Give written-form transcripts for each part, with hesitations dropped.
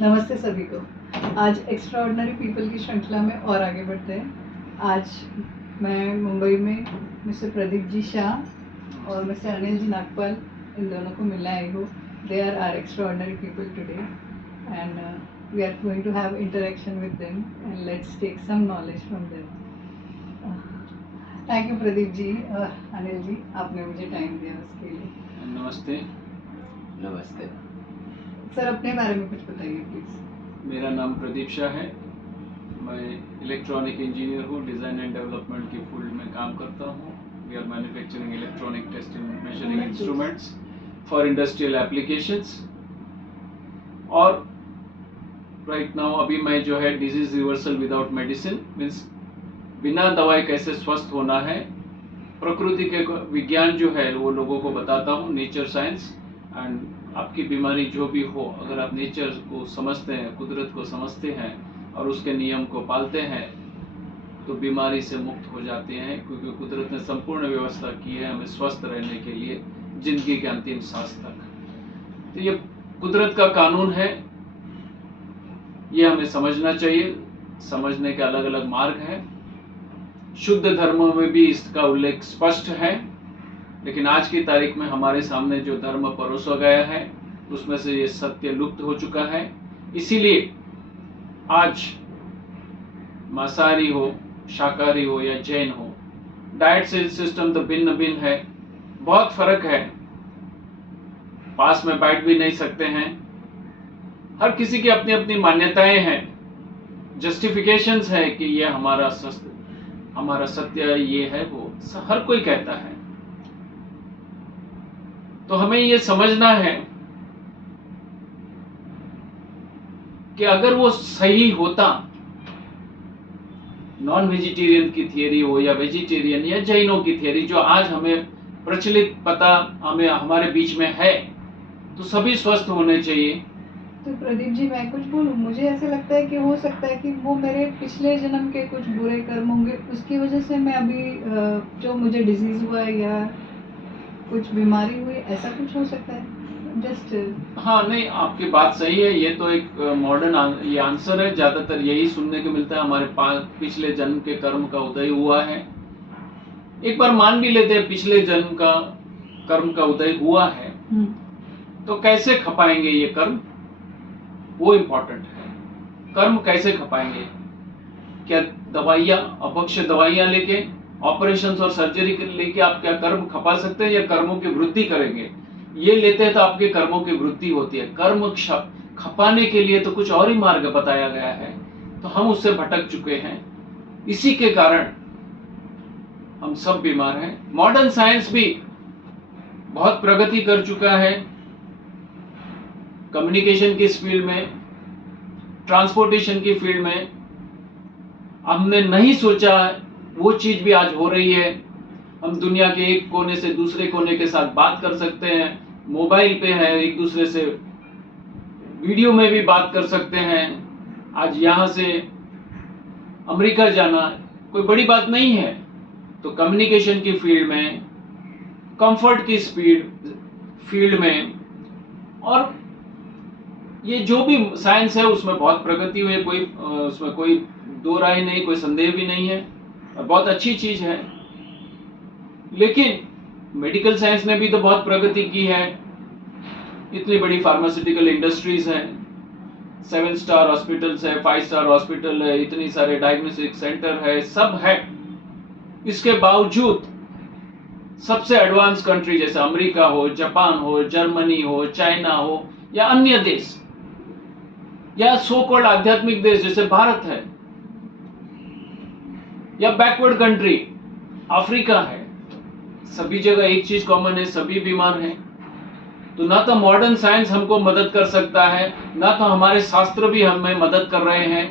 नमस्ते सभी को। आज एक्स्ट्राऑर्डिनरी पीपल की श्रृंखला में और आगे बढ़ते हैं। आज मैं मुंबई में मिस्टर प्रदीप जी शाह और मिस्टर अनिल जी नागपाल इन दोनों को मिलने आई हूँ। They are are extraordinary people today and we are going to have interaction with them and let's take some knowledge from them. Thank you Pradeep ji, Anil ji, आपने मुझे टाइम दिया उसके लिए। नमस्ते। नमस्ते सर, अपने बारे में कुछ बताइए प्लीज़। मेरा नाम प्रदीप शाह है। मैं इलेक्ट्रॉनिक इंजीनियर हूँ, डिज़ाइन एंड डेवलपमेंट की फील्ड में काम करता हूँ। We are manufacturing electronic testing measuring instruments for industrial applications. और राइट नाउ अभी मैं जो है disease reversal without medicine means बिना दवाई कैसे स्वस्थ होना है, प्रकृति के विज्ञान जो है वो लोगों को बताता हूँ, नेचर साइंस। एंड आपकी बीमारी जो भी हो, अगर आप नेचर को समझते हैं, कुदरत को समझते हैं और उसके नियम को पालते हैं तो बीमारी से मुक्त हो जाते हैं, क्योंकि कुदरत ने संपूर्ण व्यवस्था की है हमें स्वस्थ रहने के लिए जिंदगी के अंतिम सांस तक। तो ये कुदरत का कानून है, ये हमें समझना चाहिए। समझने के अलग अलग मार्ग हैं। शुद्ध धर्मों में भी इसका उल्लेख स्पष्ट है, लेकिन आज की तारीख में हमारे सामने जो धर्म परोसा गया है उसमें से ये सत्य लुप्त हो चुका है। इसीलिए आज मांसाहारी हो, शाकाहारी हो या जैन हो, डाइट सिस्टम तो भिन्न भिन्न है, बहुत फर्क है। पास में बैठ भी नहीं सकते हैं। हर किसी की अपनी अपनी मान्यताएं हैं, जस्टिफिकेशंस है कि ये हमारा सत्य ये है, वो हर कोई कहता है। तो हमें ये समझना है कि अगर वो सही होता, नॉन वेजिटेरियन की थियरी हो या वेजिटेरियन या जैनों की थियरी जो आज हमें प्रचलित पता हमें हमारे बीच में है, तो सभी स्वस्थ होने चाहिए। तो प्रदीप जी, मैं कुछ बोलूं? मुझे ऐसे लगता है कि हो सकता है कि वो मेरे पिछले जन्म के कुछ बुरे कर्म होंगे, उसकी वजह से मैं अभी जो मुझे डिजीज हुआ है या कुछ बीमारी हुई, ऐसा कुछ हो सकता है। जस्ट हाँ, नहीं, आपकी बात सही है। ये तो एक मॉडर्न ये आंसर है, ज्यादातर यही सुनने को मिलता है, हमारे पास पिछले जन्म के कर्म का उदय हुआ है। एक बार मान भी लेते हैं पिछले जन्म का कर्म का उदय हुआ है, तो कैसे खपाएंगे ये कर्म, वो इम्पोर्टेंट है। कर्म कैसे खपाएंगे? क्या दवाइयाँ, अपक्ष दवाइयाँ लेके, ऑपरेशंस और सर्जरी लेके आप क्या कर्म खपा सकते हैं या कर्मों की वृद्धि करेंगे? ये लेते हैं तो आपके कर्मों की वृद्धि होती है। कर्म खपाने के लिए तो कुछ और ही मार्ग बताया गया है, तो हम उससे भटक चुके हैं। इसी के कारण हम सब बीमार हैं। मॉडर्न साइंस भी बहुत प्रगति कर चुका है, कम्युनिकेशन की फील्ड में, ट्रांसपोर्टेशन की फील्ड में। हमने नहीं सोचा वो चीज भी आज हो रही है। हम दुनिया के एक कोने से दूसरे कोने के साथ बात कर सकते हैं, मोबाइल पे है, एक दूसरे से वीडियो में भी बात कर सकते हैं। आज यहाँ से अमेरिका जाना कोई बड़ी बात नहीं है। तो कम्युनिकेशन की फील्ड में, कंफर्ट की फील्ड में, और ये जो भी साइंस है उसमें बहुत प्रगति हुई है, उसमें कोई दो राय नहीं, कोई संदेह भी नहीं है, और बहुत अच्छी चीज है। लेकिन मेडिकल साइंस ने भी तो बहुत प्रगति की है। इतनी बड़ी फार्मास्यूटिकल इंडस्ट्रीज है, 7 स्टार हॉस्पिटल्स है, 5 स्टार हॉस्पिटल है, इतनी सारे डायग्नोस्टिक सेंटर है, सब है। इसके बावजूद सबसे एडवांस कंट्री जैसे अमेरिका हो, जापान हो, जर्मनी हो, चाइना हो या अन्य देश, या सो कॉल्ड आध्यात्मिक देश जैसे भारत है, या बैकवर्ड कंट्री अफ्रीका है, सभी जगह एक चीज कॉमन है, सभी बीमार हैं। तो ना तो मॉडर्न साइंस हमको मदद कर सकता है, ना तो हमारे शास्त्र भी हमें मदद कर रहे हैं,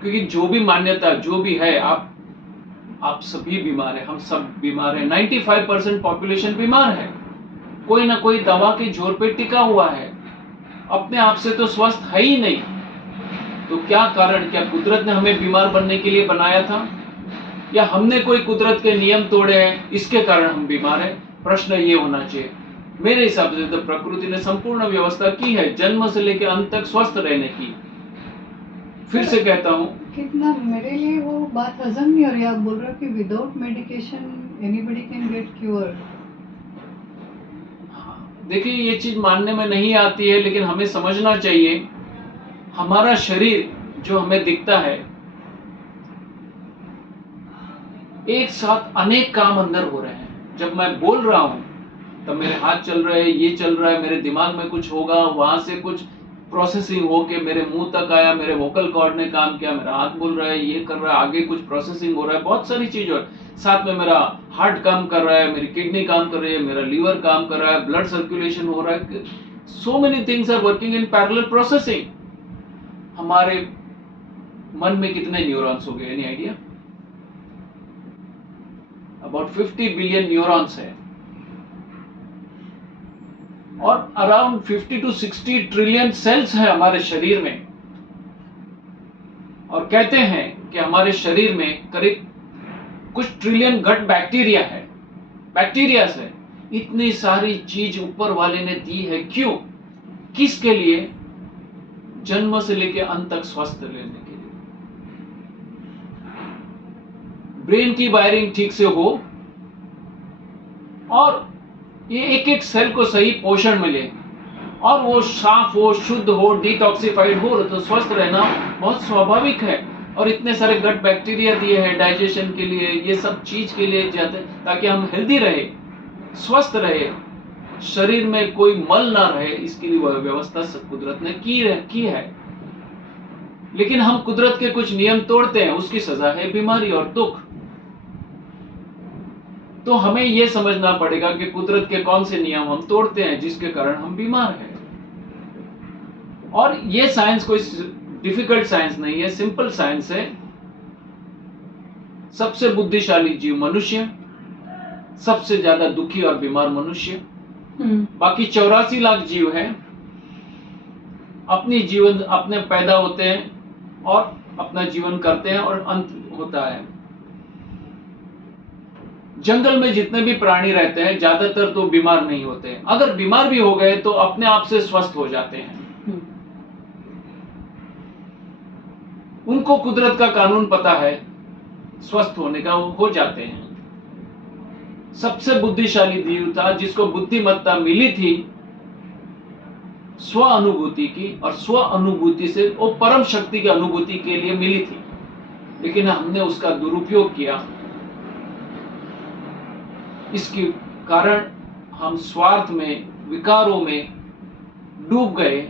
क्योंकि जो भी मान्यता जो भी है, आप सभी बीमार हैं, हम सब बीमार हैं। 95% पॉपुलेशन बीमार है, कोई ना कोई दवा के जोर पे टिका हुआ है, अपने आप से तो स्वस्थ है ही नहीं। तो क्या कारण, क्या कुदरत ने हमें बीमार बनने के लिए बनाया था, या हमने कोई कुदरत के नियम तोड़े हैं इसके कारण हम बीमार हैं? प्रश्न ये होना चाहिए। मेरे हिसाब से तो प्रकृति ने संपूर्ण व्यवस्था की है जन्म से लेकर अंत तक स्वस्थ रहने की। फिर से कहता हूँ, कितना मेरे लिए वो बात हजम नहीं हो रही। आप बोल रहे हो कि without medication anybody can get cure. देखिए ये चीज मानने में नहीं आती है, लेकिन हमें समझना चाहिए हमारा शरीर जो हमें दिखता है, एक साथ अनेक काम अंदर हो रहे हैं। जब मैं बोल रहा हूं तब मेरे हाथ चल रहे हैं, ये चल रहा है, मेरे दिमाग में कुछ होगा, वहां से कुछ प्रोसेसिंग होके मेरे मुंह तक आया, मेरे वोकल कॉर्ड ने काम किया, मेरा हाथ बोल रहा है, ये कर रहा है, आगे कुछ प्रोसेसिंग हो रहा है, बहुत सारी चीज हो रही है। साथ में मेरा हार्ट काम कर रहा है, मेरी किडनी काम कर रही है, मेरा लीवर काम कर रहा है, ब्लड सर्कुलेशन हो रहा है, so many things are working in parallel processing. हमारे मन में कितने न्यूरॉन्स हो गए, any idea? About 50 billion neurons है और अराउंड 50 to 60 ट्रिलियन सेल्स हैं हमारे शरीर में। और कहते हैं कि हमारे शरीर में करीब कुछ ट्रिलियन गट बैक्टीरिया है, बैक्टीरिया से। इतनी सारी चीज ऊपर वाले ने दी है, क्यों, किसके लिए? जन्म से लेकर अंत तक स्वस्थ रहने के लिए। ब्रेन की वायरिंग ठीक से हो और ये एक एक सेल को सही पोषण मिले और वो साफ हो, शुद्ध हो, डिटॉक्सिफाइड हो, तो स्वस्थ रहना बहुत स्वाभाविक है। और इतने सारे गट बैक्टीरिया दिए हैं डाइजेशन के लिए, ये सब चीज के लिए जाते हैं ताकि हम हेल्दी रहे, स्वस्थ रहे, शरीर में कोई मल ना रहे। इसके लिए वह व्यवस्था सब कुदरत ने की है। लेकिन हम कुदरत के कुछ नियम तोड़ते हैं, उसकी सजा है बीमारी और दुख। तो हमें यह समझना पड़ेगा कि कुदरत के कौन से नियम हम तोड़ते हैं जिसके कारण हम बीमार हैं। और यह साइंस कोई डिफिकल्ट साइंस नहीं है, सिंपल साइंस है। सबसे बुद्धिशाली जीव मनुष्य, सबसे ज्यादा दुखी और बीमार मनुष्य, बाकी 84 लाख जीव हैं। अपनी जीवन अपने पैदा होते हैं और अपना जीवन करते हैं और अंत होता है। जंगल में जितने भी प्राणी रहते हैं ज्यादातर तो बीमार नहीं होते। अगर बीमार भी हो गए तो अपने आप से स्वस्थ हो जाते हैं। उनको कुदरत का कानून पता है, स्वस्थ होने का, वो हो जाते हैं। सबसे बुद्धिशाली जीव था जिसको बुद्धिमत्ता मिली थी स्व अनुभूति की, और स्व अनुभूति से वो परम शक्ति की अनुभूति के लिए मिली थी, लेकिन हमने उसका दुरुपयोग किया। इसके कारण हम स्वार्थ में, विकारों में डूब गए,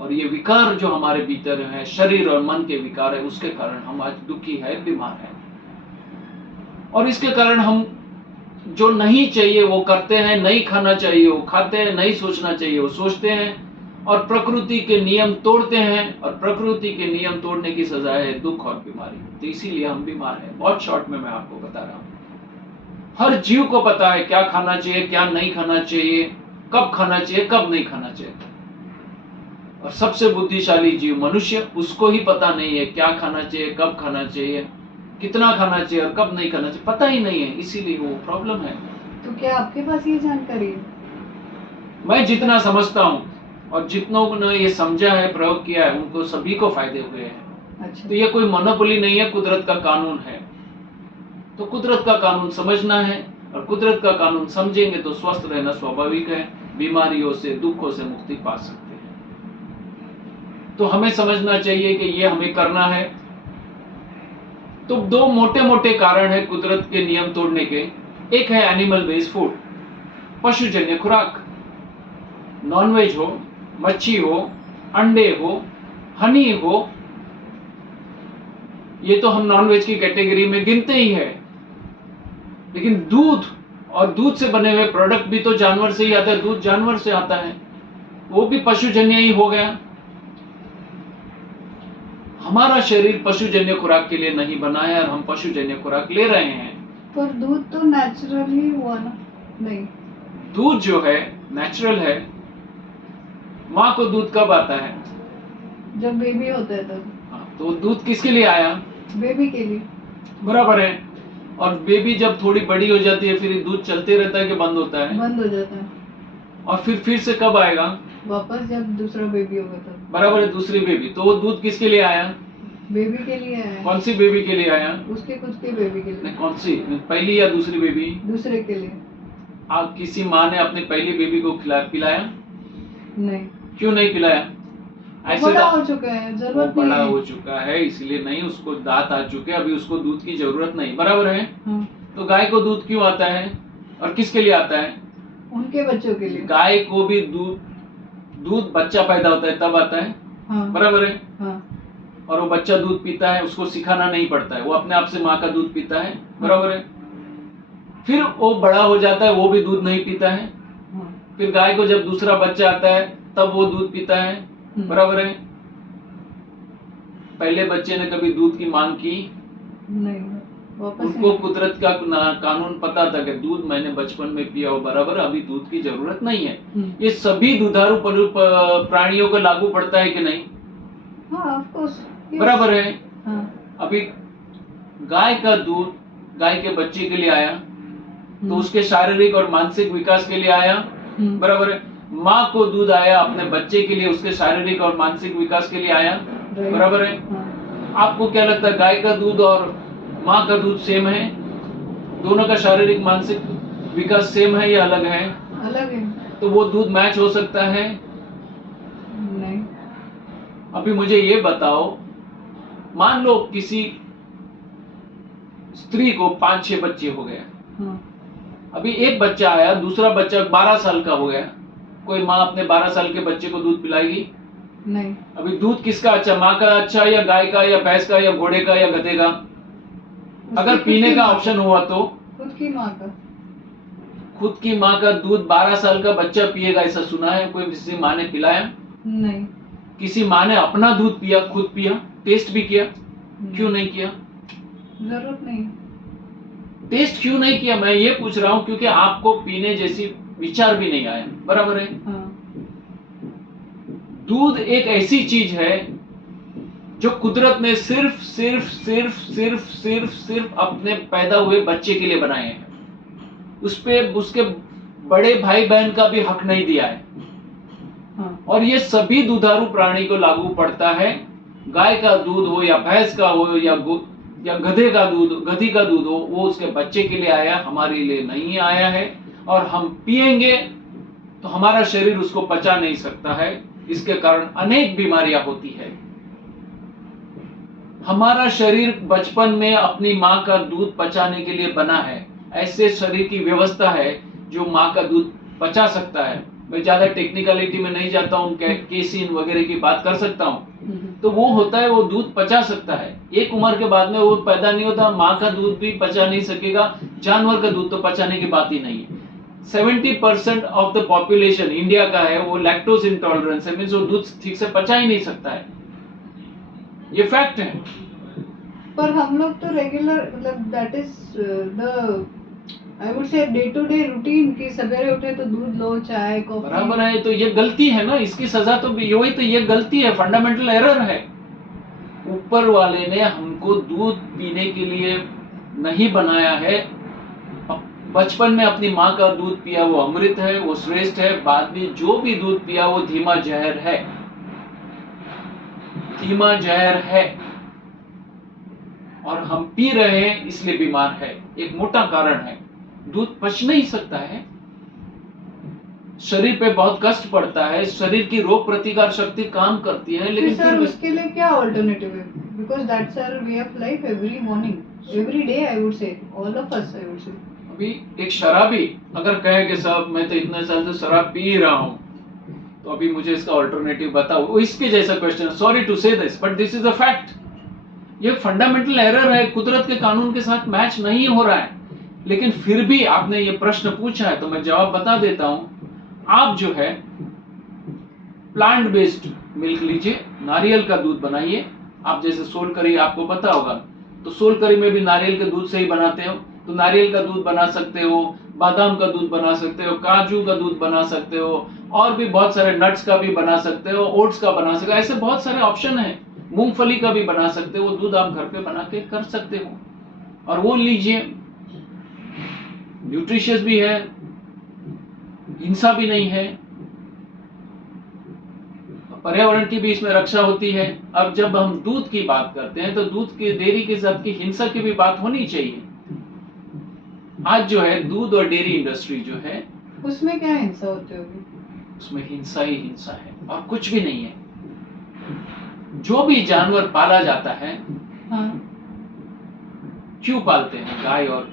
और ये विकार जो हमारे भीतर है, शरीर और मन के विकार है, उसके कारण हम आज दुखी है, बीमार है। और इसके कारण हम जो नहीं चाहिए वो करते हैं, नहीं खाना चाहिए वो खाते हैं, नहीं सोचना चाहिए वो सोचते हैं, और प्रकृति के नियम तोड़ते हैं, और प्रकृति के नियम तोड़ने की सजा है दुख और बीमारी। तो इसीलिए हम बीमार हैं। बहुत शॉर्ट में मैं आपको बता रहा हूं। हर जीव को पता है क्या खाना चाहिए, क्या नहीं खाना चाहिए, कब खाना चाहिए, कब नहीं खाना चाहिए। और सबसे बुद्धिशाली जीव मनुष्य, उसको ही पता नहीं है क्या खाना चाहिए, कब खाना चाहिए, कितना खाना चाहिए और कब नहीं खाना चाहिए, पता ही नहीं है। इसीलिए वो प्रॉब्लम है। तो क्या आपके पास ये जानकारी है? मैं जितना समझता हूँ और जितनों ने ये समझा है, प्रयोग किया है, उनको सभी को फायदे हुए हैं। अच्छा। तो ये कोई मोनोपोली नहीं है, कुदरत का कानून है। तो कुदरत का कानून समझना है, और कुदरत का कानून समझेंगे तो स्वस्थ रहना स्वाभाविक है, बीमारियों से, दुखों से मुक्ति पा सकते हैं। तो हमें समझना चाहिए कि ये हमें करना है। तो दो मोटे मोटे कारण है कुदरत के नियम तोड़ने के। एक है एनिमल बेस्ड फूड, पशुजन्य खुराक, नॉनवेज हो, मच्छी हो, अंडे हो, हनी हो, ये तो हम नॉनवेज की कैटेगरी में गिनते ही है। लेकिन दूध और दूध से बने हुए प्रोडक्ट भी तो जानवर से ही आता है, दूध जानवर से आता है, वो भी पशुजन्य ही हो गया। हमारा शरीर पशुजन्य खुराक के लिए नहीं बना है, और हम पशुजन्य खुराक ले रहे हैं। पर दूध तो नेचुरल ही हुआ ना? नहीं, दूध जो है नेचुरल है। माँ को दूध कब आता है? जब बेबी होता है तब। तो दूध किसके लिए आया? बेबी के लिए। बराबर है। और बेबी जब थोड़ी बड़ी हो जाती है फिर दूध चलते रहता है कि बंद होता है? बंद हो जाता है। और फिर से कब आएगा? वापस जब दूसरा बेबी होगा तब। बराबर है, दूसरी बेबी। तो वो दूध किसके लिए आया? बेबी के लिए आया। कौन सी बेबी के लिए आया? उसके खुद के बेबी के लिए। नहीं, कौन सी, पहली या दूसरी बेबी? दूसरे के लिए। आप किसी माँ ने अपने पहली बेबी को पिलाया? नहीं। क्यों नहीं पिलाया? ऐसे बड़ा हो चुका है, जरूरत वो नहीं बड़ा है। हो चुका है इसलिए नहीं, उसको दांत आ चुके, अभी उसको दूध की जरूरत नहीं। बराबर है। हाँ। तो गाय को दूध क्यों आता है और किसके लिए आता है? उनके बच्चों के लिए। गाय को भी दूध बच्चा पैदा होता है तब आता है। हाँ। बराबर है। हाँ। और वो बच्चा दूध पीता है, उसको सिखाना नहीं पड़ता है, वो अपने आप से माँ का दूध पीता है। बराबर है। फिर वो बड़ा हो जाता है, वो भी दूध नहीं पीता है। हाँ। फिर गाय को जब दूसरा बच्चा आता है तब वो दूध पीता है। बराबर है। पहले बच्चे ने कभी दूध की मांग की नहीं, वापस उनको कुदरत का कानून पता था कि दूध मैंने बचपन में पिया हो, बराबर, अभी दूध की जरूरत नहीं है। ये सभी दुधारू प्राणियों को लागू पड़ता है कि नहीं? हाँ, ऑफ कोर्स। बराबर है। हाँ। अभी गाय का दूध गाय के बच्चे के लिए आया तो उसके शारीरिक और मानसिक विकास के लिए आया। बराबर है। माँ को दूध आया अपने बच्चे के लिए, उसके शारीरिक और मानसिक विकास के लिए आया। बराबर है। आपको क्या लगता है, गाय का दूध और माँ का दूध सेम है? दोनों का शारीरिक मानसिक विकास सेम है या अलग है? अलग है। तो वो दूध मैच हो सकता है? नहीं। अभी मुझे ये बताओ, मान लो किसी स्त्री को 5-6 बच्चे हो गए। अभी एक बच्चा आया, दूसरा बच्चा 12 साल का हो गया, कोई माँ अपने 12 साल के बच्चे को दूध पिलाएगी? नहीं। अभी दूध किसका अच्छा, माँ का अच्छा या गाय का या भैंस का या घोड़े का या गधे का? अगर पीने का ऑप्शन हुआ तो खुद की माँ का। खुद की माँ का दूध 12 साल का बच्चा पिएगा, ऐसा सुना है? कोई किसी माँ ने पिलाया? नहीं। किसी माँ ने अपना दूध पिया, खुद पिया, टेस्ट भी किया? क्यों नहीं किया? जरूरत नहीं। टेस्ट क्यों नहीं किया मैं ये पूछ रहा हूं, क्योंकि आपको पीने जैसी विचार भी नहीं आया। बराबर है। हाँ। दूध एक ऐसी चीज है जो कुदरत ने सिर्फ सिर्फ सिर्फ सिर्फ सिर्फ सिर्फ अपने पैदा हुए बच्चे के लिए बनाए हैं। उस पे उसके बड़े भाई बहन का भी हक नहीं दिया है। हाँ। और ये सभी दुधारू प्राणी को लागू पड़ता है। गाय का दूध हो या भैंस का हो या गधे का दूध, गधी का दूध हो, वो उसके बच्चे के लिए आया, हमारे लिए नहीं आया है। और हम पिएंगे तो हमारा शरीर उसको पचा नहीं सकता है, इसके कारण अनेक बीमारियां होती है। हमारा शरीर बचपन में अपनी माँ का दूध पचाने के लिए बना है। ऐसे शरीर की व्यवस्था है जो माँ का दूध पचा सकता है। मैं ज्यादा टेक्निकलिटी में नहीं जाता हूँ, केसिन वगैरह की बात कर सकता हूँ। तो वो होता है, वो दूध पचा सकता है। एक उम्र के बाद में वो पैदा नहीं होता, माँ का दूध भी पचा नहीं सकेगा, जानवर का दूध तो पचाने की बात ही नहीं है। 70% ऑफ द पॉपुलेशन इंडिया का है वो लैक्टोज इंटॉलरेंस है, मींस वो दूध ठीक से पचा ही नहीं सकता है। ये फैक्ट है। पर हम लोग तो रेगुलर, मतलब that is the I would say day to day routine कि सवेरे उठे तो दूध लो, चाय, कॉफी। बराबर है। तो ये गलती है ना, इसकी सजा तो वही, तो ये गलती है, फंडामेंटल एरर है। ऊपर वाले ने हमको दूध पीने के लिए नहीं बनाया है। बचपन में अपनी माँ का दूध पिया वो अमृत है, वो श्रेष्ठ है। बाद में जो भी दूध पिया वो धीमा जहर है, धीमा जहर है। और हम पी रहे हैं इसलिए बीमार है। एक मोटा कारण है, दूध पच नहीं सकता है, शरीर पे बहुत कष्ट पड़ता है, शरीर की रोग प्रतिकार शक्ति काम करती है, लेकिन सर उसके लिए क्या ऑल्टरनेटिव है? Because that's our way of life, every morning, every day, I would say, all of us, I would say. अभी एक शराबी अगर कहे कि साहब मैं तो इतने साल से शराब पी रहा हूं, तो अभी मुझे इसका ऑल्टरनेटिव बताओ, वो इसके जैसा क्वेश्चन। सॉरी टू से this but this is a fact. ये फंडामेंटल एरर है, कुदरत के कानून के साथ मैच नहीं हो रहा है। लेकिन फिर भी आपने ये प्रश्न पूछा है तो मैं जवाब बता देता हूं। आप जो है प्लांट बेस्ड मिल्क लीजिए, नारियल का दूध बनाइए। आप जैसे सोल करी आपको पता होगा, तो सोल करी में भी नारियल के दूध से ही बनाते हो, तो नारियल का दूध बना सकते हो, बादाम का दूध बना सकते हो, काजू का दूध बना सकते हो, और भी बहुत सारे नट्स का भी बना सकते हो, ओट्स का बना सकते हो, ऐसे बहुत सारे ऑप्शन हैं। मूंगफली का भी बना सकते हो, वो दूध आप घर पे बना के कर सकते हो और वो लीजिए, न्यूट्रिशियस भी है, हिंसा भी नहीं है, पर्यावरण की भी इसमें रक्षा होती है। अब जब हम दूध की बात करते हैं तो दूध की डेयरी के साथ की हिंसा की भी बात होनी चाहिए। आज जो है दूध और डेयरी इंडस्ट्री जो है उसमें क्या हिंसा होती होगी? उसमें हिंसा ही हिंसा है और कुछ भी नहीं है। जो भी जानवर पाला जाता है, हाँ, क्यों पालते हैं? गाय और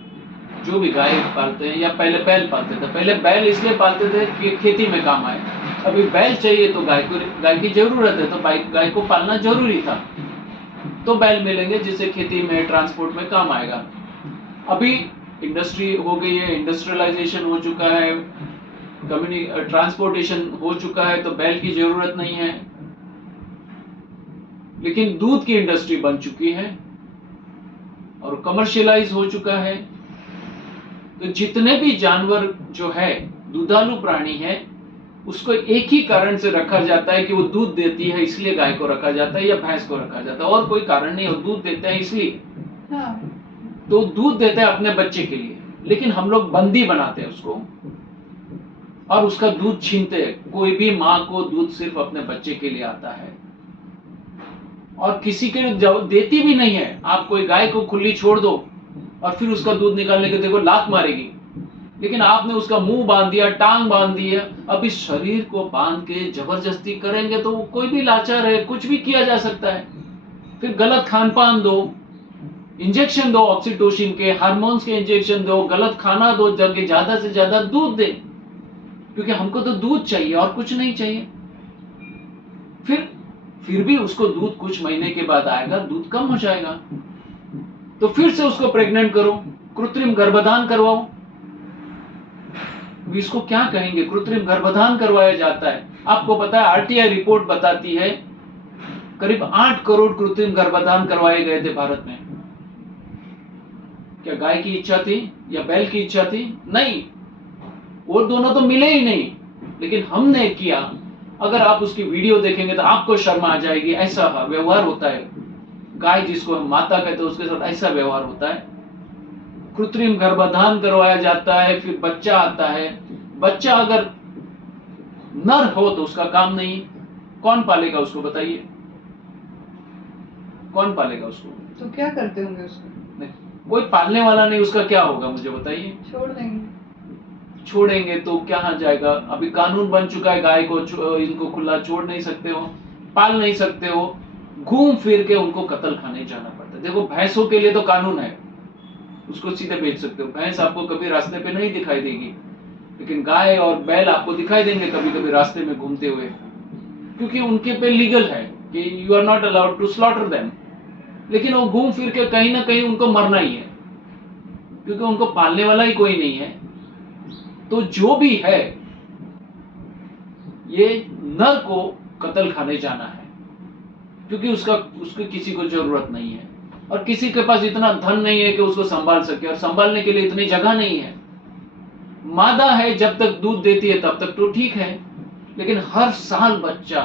जो भी गाय पालते हैं या पहले बैल पालते थे। पहले बैल इसलिए पालते थे कि खेती में काम आए। अभी बैल चाहिए तो गाय की जरूरत है, तो गाय को पालना जरूरी था, तो बैल मिलेंगे जिससे खेती में ट्रांसपोर्ट में काम आएगा। अभी इंडस्ट्री हो गई है, इंडस्ट्रियलाइजेशन हो चुका है, ट्रांसपोर्टेशन हो चुका है, तो बैल की जरूरत नहीं है। लेकिन दूध की इंडस्ट्री बन चुकी है और कमर्शियलाइज हो चुका है, तो जितने भी जानवर जो है दुधालु प्राणी है, उसको एक ही कारण से रखा जाता है कि वो दूध देती है, इसलिए गाय को रखा जाता है या भैंस को रखा जाता है, और कोई कारण नहीं। वो दूध देते हैं इसलिए, हाँ, तो दूध देते हैं अपने बच्चे के लिए, लेकिन हम लोग बंदी बनाते हैं उसको और उसका दूध छीनते हैं। कोई भी माँ को दूध सिर्फ अपने बच्चे के लिए आता है और किसी के लिए देती भी नहीं है। आप कोई गाय को खुली छोड़ दो और फिर उसका दूध निकालने के देखो लात मारेगी, लेकिन आपने उसका मुंह बांध दिया, टांग बांध दिया। अब इस शरीर को बांध के जबरदस्ती करेंगे तो कोई भी लाचार है, कुछ भी किया जा सकता है। फिर गलत खान पान दो, इंजेक्शन दो, ऑक्सीटोसिन के, हार्मोन्स के इंजेक्शन दो, गलत खाना दो, जबकि ज्यादा से ज्यादा दूध दे, क्योंकि हमको तो दूध चाहिए और कुछ नहीं चाहिए। फिर भी उसको दूध कुछ महीने के बाद आएगा, दूध कम हो जाएगा, तो फिर से उसको प्रेग्नेंट करो, कृत्रिम गर्भधान करवाओ। इसको क्या कहेंगे? कृत्रिम गर्भधान करवाया जाता है। आपको पता है आरटीआई रिपोर्ट बताती है करीब 8 करोड़ कृत्रिम गर्भधान करवाए गए थे भारत में। क्या गाय की इच्छा थी या बैल की इच्छा थी? नहीं, वो दोनों तो मिले ही नहीं, लेकिन हमने किया। अगर आप उसकी वीडियो देखेंगे तो आपको शर्म आ जाएगी। ऐसा व्यवहार होता है, गाय जिसको हम माता कहते हैं उसके साथ ऐसा व्यवहार होता है। कृत्रिम गर्भधान करवाया जाता है, फिर बच्चा आता है। बच्चा अगर नर हो तो उसका काम नहीं, कौन पालेगा उसको? बताइए, कौन पालेगा उसको? तो क्या करते होंगे उसको? नहीं, कोई पालने वाला नहीं, उसका क्या होगा मुझे बताइए? छोड़ देंगे। छोड़ेंगे तो कहाँ जाएगा? अभी कानून बन चुका है, गाय को इनको खुला छोड़ नहीं सकते हो, पाल नहीं सकते हो, घूम फिर के उनको कत्ल खाने जाना पड़ता है। देखो भैंसों के लिए तो कानून है, उसको सीधे बेच सकते हो, भैंस आपको कभी रास्ते पे नहीं दिखाई देगी, लेकिन गाय और बैल आपको दिखाई देंगे कभी कभी रास्ते में घूमते हुए, क्योंकि उनके पे लीगल है कि you are not allowed to slaughter them. लेकिन वो घूम फिर के कहीं ना कहीं उनको मरना ही है, क्योंकि उनको पालने वाला ही कोई नहीं है। तो जो भी है, ये नर को कत्ल खाने जाना है, क्योंकि उसकी किसी को जरूरत नहीं है और किसी के पास इतना धन नहीं है कि उसको संभाल सके, और संभालने के लिए इतनी जगह नहीं है। मादा है, जब तक दूध देती है तब तक तो ठीक है, लेकिन हर साल बच्चा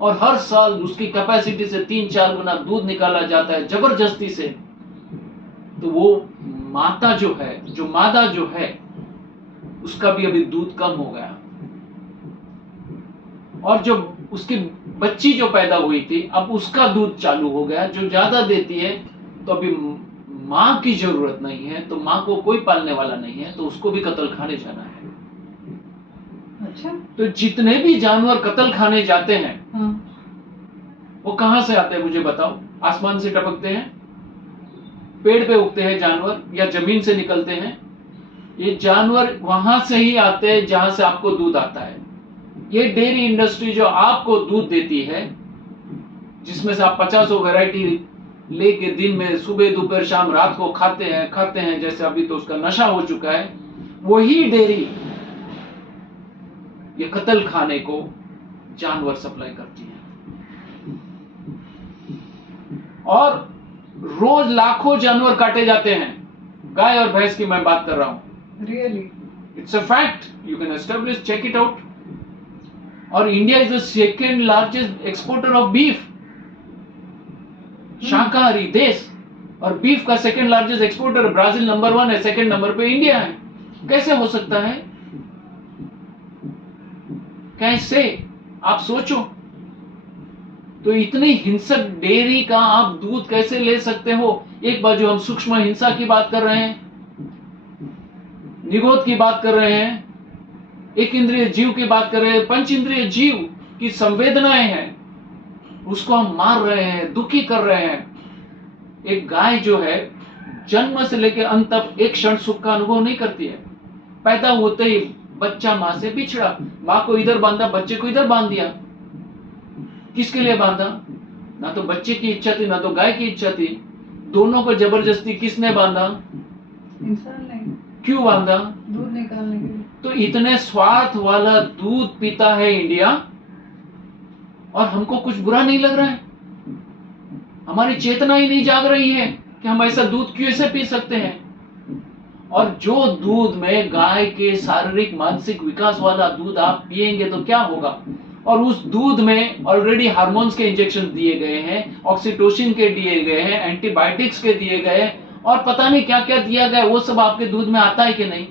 और हर साल उसकी कैपेसिटी से 3-4 गुना दूध निकाला जाता है जबरदस्ती से, तो वो मादा जो है उसका भी अभी दूध कम हो गया, और जो उसकी बच्ची जो पैदा हुई थी अब उसका दूध चालू हो गया जो ज्यादा देती है। तो अभी माँ की जरूरत नहीं है, तो माँ को कोई पालने वाला नहीं है, तो उसको भी कत्ल खाने जाना है। अच्छा, तो जितने भी जानवर कत्ल खाने जाते हैं, हाँ, वो कहां से आते हैं मुझे बताओ? आसमान से टपकते हैं, पेड़ पे उगते हैं जानवर, या जमीन से निकलते हैं? ये जानवर वहां से ही आते हैं जहां से आपको दूध आता है। ये डेयरी इंडस्ट्री जो आपको दूध देती है, जिसमें से आप 50 वैरायटी लेके दिन में सुबह दोपहर शाम रात को खाते हैं, जैसे अभी तो उसका नशा हो चुका है, वही डेयरी ये कत्ल खाने को जानवर सप्लाई करती है। और रोज लाखों जानवर काटे जाते हैं, गाय और भैंस की मैं बात कर रहा हूं। Really? It's a fact, you can establish, check it out. और India is the second largest exporter of beef, शाकाहारी देश, और बीफ का second largest exporter Brazil number 1 है, सेकेंड नंबर पे इंडिया है। कैसे हो सकता है? कैसे, आप सोचो। तो इतनी हिंसक डेयरी का आप दूध कैसे ले सकते हो? एक बाजू हम सूक्ष्म हिंसा की बात कर रहे हैं, निगोद की बात कर रहे हैं, एक इंद्रिय जीव की बात कर रहे हैं, पंच इंद्रिय जीव की संवेदनाएं हैं, उसको हम मार रहे हैं, दुखी कर रहे हैं। एक गाय जो है जन्म से लेकर अंत तक एक क्षण सुख का अनुभव नहीं करती है। पैदा होते ही बच्चा मां से बिछड़ा, मां को इधर बांधा, बच्चे को इधर बांध दिया। किसके लिए बांधा? ना तो बच्चे की इच्छा थी, ना तो गाय की इच्छा थी। दोनों को जबरदस्ती किसने बांधा? इंसान ने। क्यों बांधा? दूध निकालने के लिए। तो इतने स्वार्थ वाला दूध पीता है इंडिया, और हमको कुछ बुरा नहीं लग रहा है। हमारी चेतना ही नहीं जाग रही है कि हम ऐसा दूध कैसे पी सकते हैं। और जो दूध में गाय के शारीरिक मानसिक विकास वाला दूध आप पिएंगे तो क्या होगा? और उस दूध में ऑलरेडी हार्मोन्स के इंजेक्शन दिए गए हैं, ऑक्सीटोसिन के दिए गए हैं, एंटीबायोटिक्स के दिए गए हैं, और पता नहीं क्या क्या दिया गया। वो सब आपके दूध में आता है कि नहीं?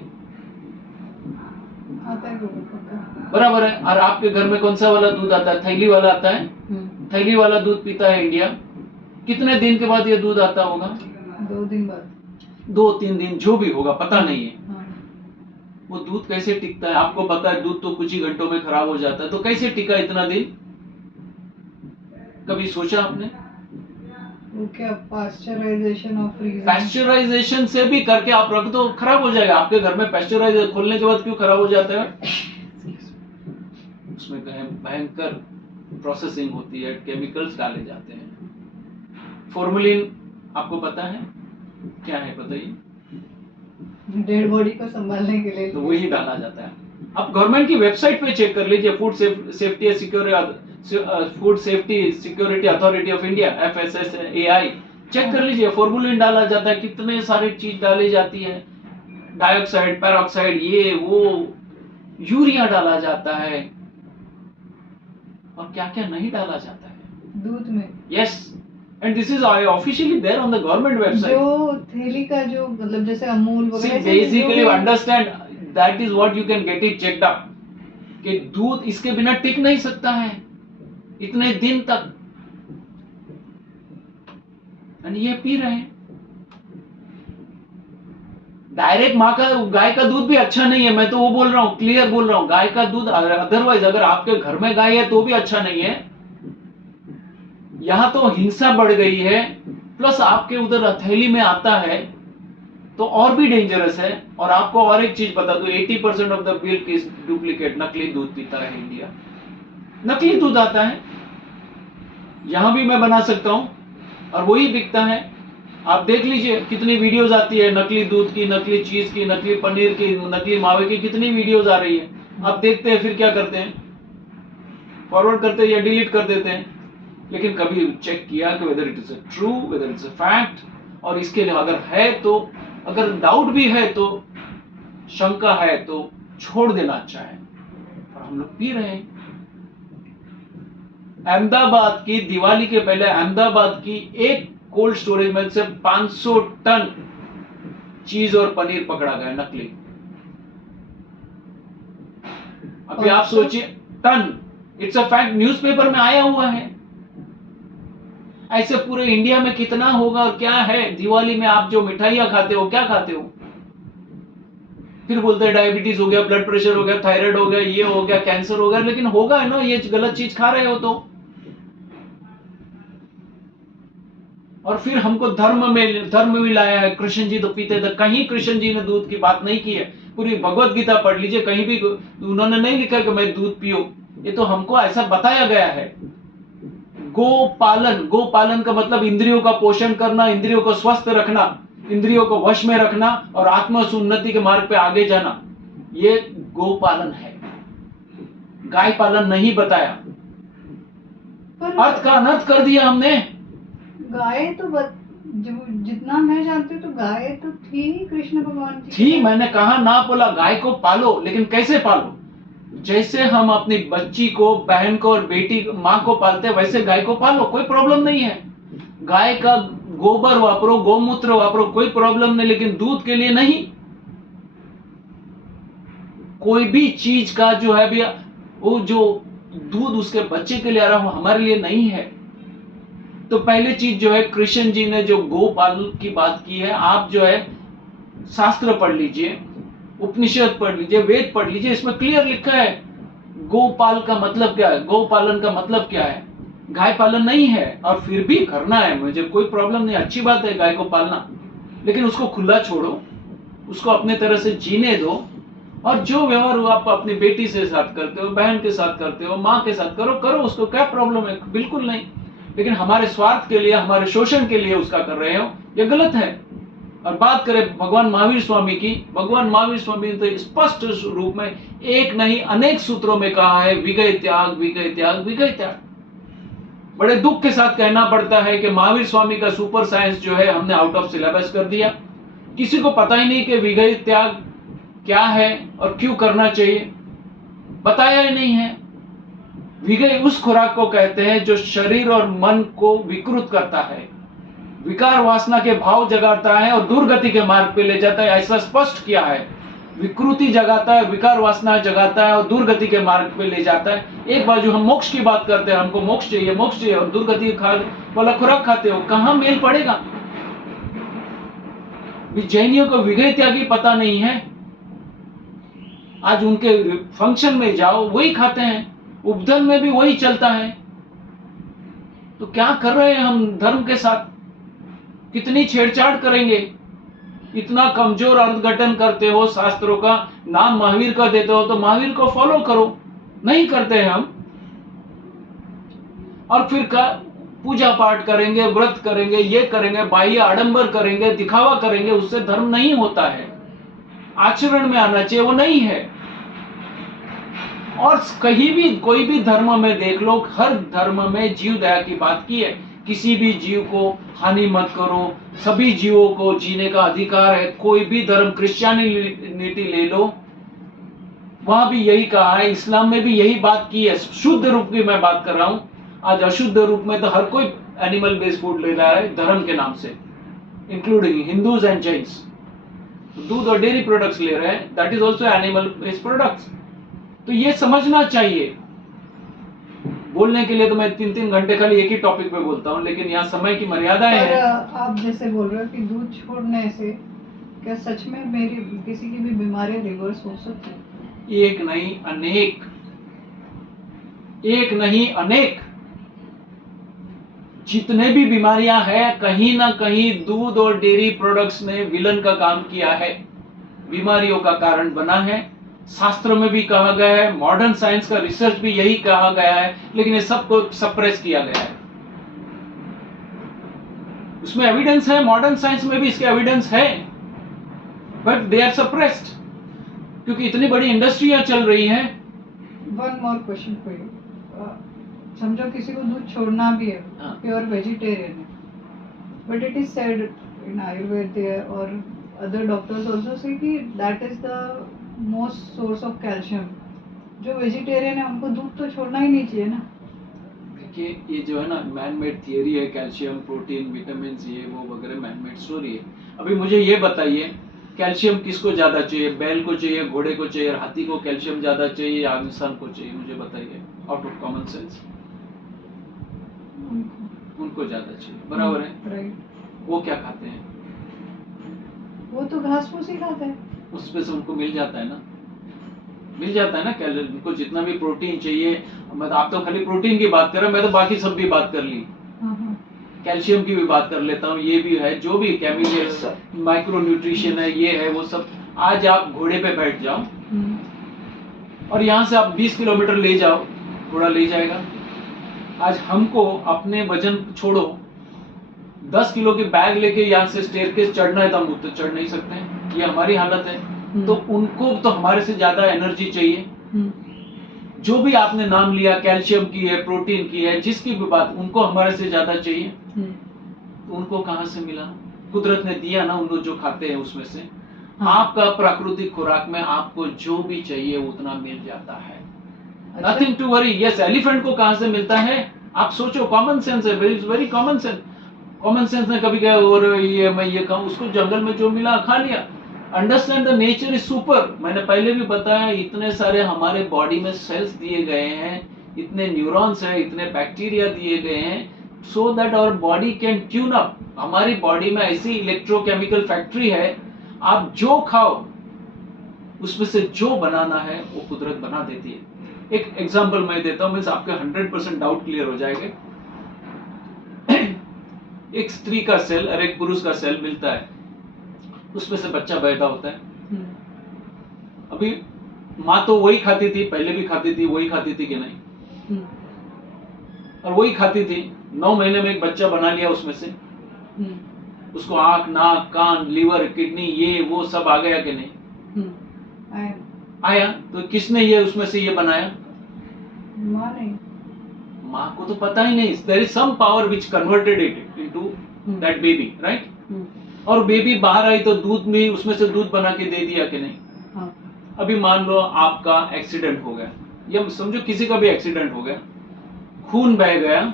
आता है पक्का। बराबर है। और आपके घर में कौन सा वाला दूध आता है? थैली वाला आता है। थैली वाला दूध पीता है इंडिया। कितने दिन के बाद ये दूध आता होगा? 2 दिन बाद, 2-3 दिन, जो भी होगा पता नहीं है। हाँ। वो दूध कैसे टिकता है? आपको पता है दूध तो कुछ ही घंटों में खराब हो जाता है, तो कैसे टिका इतना दिन? कभी सोचा आपने? वो क्या पास्चराइजेशन और फ्रीजिंग? पैस्चराइजेशन से भी करके आप रख दो, खराब हो जाएगा। आपके घर में पैस्चराइजर खोलने के बाद क्यों खराब हो जाता है? उसमें भयंकर प्रोसेसिंग होती है, केमिकल्स डाले जाते हैं। फॉर्मुलिन आपको पता है क्या है? बताइए। डेड बॉडी को संभालने के लिए तो वही डाला जाता है। आप गवर्नमेंट की वेबसाइट पे चेक कर लीजिए, food safety security authority of India, FSSAI, check कर लीजिए। फॉर्मुलिन डाला जाता है, कितने सारे चीज डाली जाती है, डाइऑक्साइड, पेरोक्साइड, ये वो, यूरिया डाला जाता है, और क्या क्या नहीं डाला जाता है दूध में। Yes, and this is officially there on the government website. जो थैली का जो मतलब जैसे अमूल वगैरह, See, basically understand that is what you can get it checked up, कि दूध इसके बिना टिक नहीं सकता है इतने दिन तक, और ये पी रहे हैं। डायरेक्ट माँ का गाय का दूध भी अच्छा नहीं है, मैं तो वो बोल रहा हूँ, क्लियर बोल रहा हूँ। गाय का दूध अदरवाइज अगर आपके घर में गाय है तो भी अच्छा नहीं है। यहां तो हिंसा बढ़ गई है, प्लस आपके उधर हथेली में आता है तो और भी डेंजरस है। और आपको और एक चीज बता दूं, 80% of the milk is duplicate, नकली दूध पीता है इंडिया। नकली दूध आता है, यहां भी मैं बना सकता हूं और वही बिकता है। आप देख लीजिए कितनी वीडियोस आती है नकली दूध की, नकली चीज की, नकली पनीर की, नकली मावे की, कितनी वीडियोस आ रही है। आप देखते हैं, फिर क्या करते हैं? फॉरवर्ड करते हैं या डिलीट कर देते हैं। लेकिन कभी चेक किया कि whether it is true, whether it's a fact? और इसके लिए अगर है तो, अगर डाउट भी है तो, शंका है तो छोड़ देना अच्छा है। और हम लोग पी रहे हैं। अहमदाबाद की दिवाली के पहले अहमदाबाद की एक कोल्ड स्टोरेज में से 500 टन चीज और पनीर पकड़ा गया नकली। अभी आप सोचिए, ton, it's a fact, newspaper में आया हुआ है। ऐसे पूरे इंडिया में कितना होगा और क्या है? दिवाली में आप जो मिठाइयां खाते हो, क्या खाते हो? फिर बोलते हैं डायबिटीज हो गया, ब्लड प्रेशर हो गया, थायराइड हो गया, ये हो गया, कैंसर हो गया। लेकिन होगा है ना, ये गलत चीज खा रहे हो तो। और फिर हमको धर्म में लाया है। कृष्ण जी तो पीते थे, कहीं कृष्ण जी ने दूध की बात नहीं की है। पूरी भगवत गीता पढ़ लीजिए, कहीं भी उन्होंने नहीं लिखा कि मैं दूध पियो। ये तो हमको ऐसा बताया गया है। गोपालन का मतलब इंद्रियों का पोषण करना, इंद्रियों को स्वस्थ रखना, इंद्रियों को वश में रखना और आत्म उन्नति के मार्ग पे आगे जाना, ये गोपालन है। गाय पालन नहीं बताया, अर्थ का अनर्थ कर दिया हमने। गाय तो जितना मैं जानती हूँ तो गाय तो थी ही कृष्ण भगवान की। थी, मैंने कहा ना बोला, गाय को पालो, लेकिन कैसे पालो? जैसे हम अपनी बच्ची को, बहन को और बेटी माँ को पालते हैं, वैसे गाय को पालो, कोई प्रॉब्लम नहीं है। गाय का गोबर वापरो, गोमूत्र वापरो, कोई प्रॉब्लम नहीं, लेकिन दूध के लिए नहीं। कोई भी चीज का जो है भी वो जो दूध उसके बच्चे के लिए आ रहा है वो हमारे लिए नहीं है। तो पहली चीज जो है, कृष्ण जी ने जो गोपाल की बात की है, आप जो है शास्त्र पढ़ लीजिए, उपनिषद पढ़ लीजिए, वेद पढ़ लीजिए, इसमें क्लियर लिखा है गोपाल का मतलब क्या है, गोपालन का मतलब क्या है। गाय पालन नहीं है और फिर भी करना है, मुझे कोई प्रॉब्लम नहीं, अच्छी बात है गाय को पालना, लेकिन उसको खुला छोड़ो, उसको अपने तरह से जीने दो, और जो व्यवहार आप अपनी बेटी से साथ करते हो, बहन के साथ करते हो, माँ के साथ करो, उसको क्या प्रॉब्लम है, बिल्कुल नहीं। लेकिन हमारे स्वार्थ के लिए, हमारे शोषण के लिए उसका कर रहे हो, ये गलत है। और बात करें भगवान महावीर स्वामी की, भगवान महावीर स्वामी ने तो स्पष्ट रूप में एक नहीं अनेक सूत्रों में कहा है, विगय त्याग, विगय त्याग, विगय त्याग। बड़े दुख के साथ कहना पड़ता है कि महावीर स्वामी का सुपर साइंस जो है हमने आउट ऑफ सिलेबस कर दिया। किसी को पता ही नहीं कि विगय त्याग क्या है और क्यों करना चाहिए, बताया ही नहीं है। विगय उस खुराक को कहते हैं जो शरीर और मन को विकृत करता है, विकार वासना के भाव जगाता है और दुर्गति के मार्ग पे ले जाता है, ऐसा स्पष्ट किया है। विकृति जगाता है, विकार वासना जगाता है और दुर्गति के मार्ग पे ले जाता है। एक बाजू हम मोक्ष की बात करते हैं, हमको मोक्ष चाहिए, और दुर्गति वाला खुराक खाते हो, कहां मेल पड़ेगा। जैनियों को विगय त्यागी पता नहीं है, आज उनके फंक्शन में जाओ वही खाते हैं, उपधन में भी वही चलता है। तो क्या कर रहे हैं हम धर्म के साथ, कितनी छेड़छाड़ करेंगे। इतना कमजोर अर्थघटन करते हो, शास्त्रों का नाम महावीर का देते हो, तो महावीर को फॉलो करो, नहीं करते हैं हम। और फिर पूजा पाठ करेंगे, व्रत करेंगे, ये करेंगे, बाह्य आडंबर करेंगे, दिखावा करेंगे, उससे धर्म नहीं होता है। आचरण में आना चाहिए, वो नहीं है। और कहीं भी कोई भी धर्म में देख लो, हर धर्म में जीव दया की बात की है, किसी भी जीव को हानि मत करो, सभी जीवों को जीने का अधिकार है। कोई भी धर्म, क्रिश्चियनिटी ले लो, वहां भी यही कहा है, इस्लाम में भी यही बात की है। शुद्ध रूप की मैं बात कर रहा हूं, आज अशुद्ध रूप में तो हर कोई एनिमल बेस्ड फूड ले रहा है धर्म के नाम से, इंक्लूडिंग हिंदूज एंड जैन्स। दूध और डेयरी प्रोडक्ट्स ले रहे हैं, that is also animal based products. तो ये समझना चाहिए। बोलने के लिए तो मैं 3-3 घंटे खाली एक ही टॉपिक पे बोलता हूँ, लेकिन यहाँ समय की मर्यादाएं हैं। आप जैसे बोल रहे हो कि दूध छोड़ने से क्या सच में मेरी किसी की भी बीमारी रिवर्स हो सकती है? एक नहीं अनेक, एक नहीं अनेक, जितने भी बीमारियां हैं, कहीं ना कहीं दूध और डेयरी प्रोडक्ट्स ने विलन का काम किया है, बीमारियों का कारण बना है। शास्त्र में भी कहा गया है, मॉडर्न साइंस का रिसर्च भी यही कहा गया है, लेकिन ये सबको सप्रेस किया गया है। उसमें एविडेंस है, मॉडर्न साइंस में भी इसके एविडेंस है, बट दे आर सप्रेस्ड, क्योंकि इतनी बड़ी इंडस्ट्रियां चल रही हैं। One more question for you, समझो किसी को दूध छोड़ना भी है, प्योर वेजिटेरियन है, but it is said in Ayurveda और अदर डॉक्टर्स आल्सो से कि that is the most source of calcium. जो वेजिटेरियन है उनको दूध तो छोड़ना ही नहीं चाहिए ना। देखिए, ये जो है ना मैन मेड थियरी है, कैल्शियम, प्रोटीन, विटामिन, ये वो वगैरह मैन मेड स्टोरी है। अभी मुझे ये बताइए, कैल्शियम किसको ज्यादा चाहिए, बैल को चाहिए, घोड़े को चाहिए, हाथी को कैल्शियम ज्यादा चाहिए या इंसान को चाहिए? मुझे बताइए, आउट ऑफ कॉमन सेंस। उनको ज्यादा चाहिए, बराबर है, राइट। वो क्या खाते हैं? वो तो घास फूस ही खाते हैं, उसपे से उनको मिल जाता है ना, मिल जाता है ना कैलोरी, उनको जितना भी प्रोटीन चाहिए। मतलब आप तो खाली प्रोटीन की बात कर रहे हैं, मैं तो बाकी सब भी बात कर ली, कैल्शियम की भी बात कर लेता हूँ, ये भी है, जो भी केमिकल माइक्रो न्यूट्रिशन है, ये है वो सब। आज आप घोड़े पे बैठ जाओ और यहाँ से आप 20 किलोमीटर ले जाओ, घोड़ा ले जाएगा। आज हमको अपने वजन छोड़ो, 10 किलो की बैग लेके यहाँ से स्टेयरकेस चढ़ना है तो हम तो चढ़ नहीं सकते हैं, ये हमारी हालत है। तो उनको तो हमारे से ज्यादा एनर्जी चाहिए। जो भी आपने नाम लिया, कैल्शियम की है, प्रोटीन की है, जिसकी भी बात, उनको हमारे से ज्यादा चाहिए। तो उनको कहाँ से मिला? कुदरत ने दिया ना, उनको जो खाते हैं उसमें से। आपका प्राकृतिक खुराक में आपको जो भी चाहिए उतना मिल जाता है, nothing to worry. Yes, elephant को कहाँ से मिलता है? आप सोचो, कॉमन सेंस है, very common sense. Common sense ने कभी क्या, और ये मैं ये कहूँ, उसको जंगल में जो मिला खा लिया। Understand the nature is super. मैंने पहले भी बताया, इतने सारे हमारे बॉडी में सेल्स दिए गए हैं, इतने न्यूरॉन्स हैं, इतने बैक्टीरिया दिए गए हैं, so that our body can tune up. हमारी बॉडी में ऐसी इलेक्ट्रोकेमिकल फैक्ट्री है, आप जो खाओ उसमें से जो बनाना है वो कुदरत बना देती है। एक एग्जांपल मैं देता हूं, मीन्स आपके 100% डाउट क्लियर हो जाएगा। एक स्त्री का सेल और एक पुरुष का सेल मिलता है, उसमें से बच्चा पैदा होता है। अभी माँ तो वही खाती थी, पहले भी खाती थी, वही खाती थी कि नहीं? और वही खाती थी, 9 महीने में एक बच्चा बना लिया उसमें से। उसको आंख, नाक, कान, लीवर, किडनी, ये वो सब आ गया कि नहीं? आया। तो किसने ये उसमें से ये बनाया? माँ नहीं। माँ को तो पता ही नहीं। There is some power which converted it into that baby, right? और बेबी बाहर आई तो दूध में उसमें से दूध बना के दे दिया कि नहीं? हाँ। अभी मान लो आपका एक्सीडेंट हो गया, या समझो किसी का भी एक्सीडेंट हो गया, खून बह गया,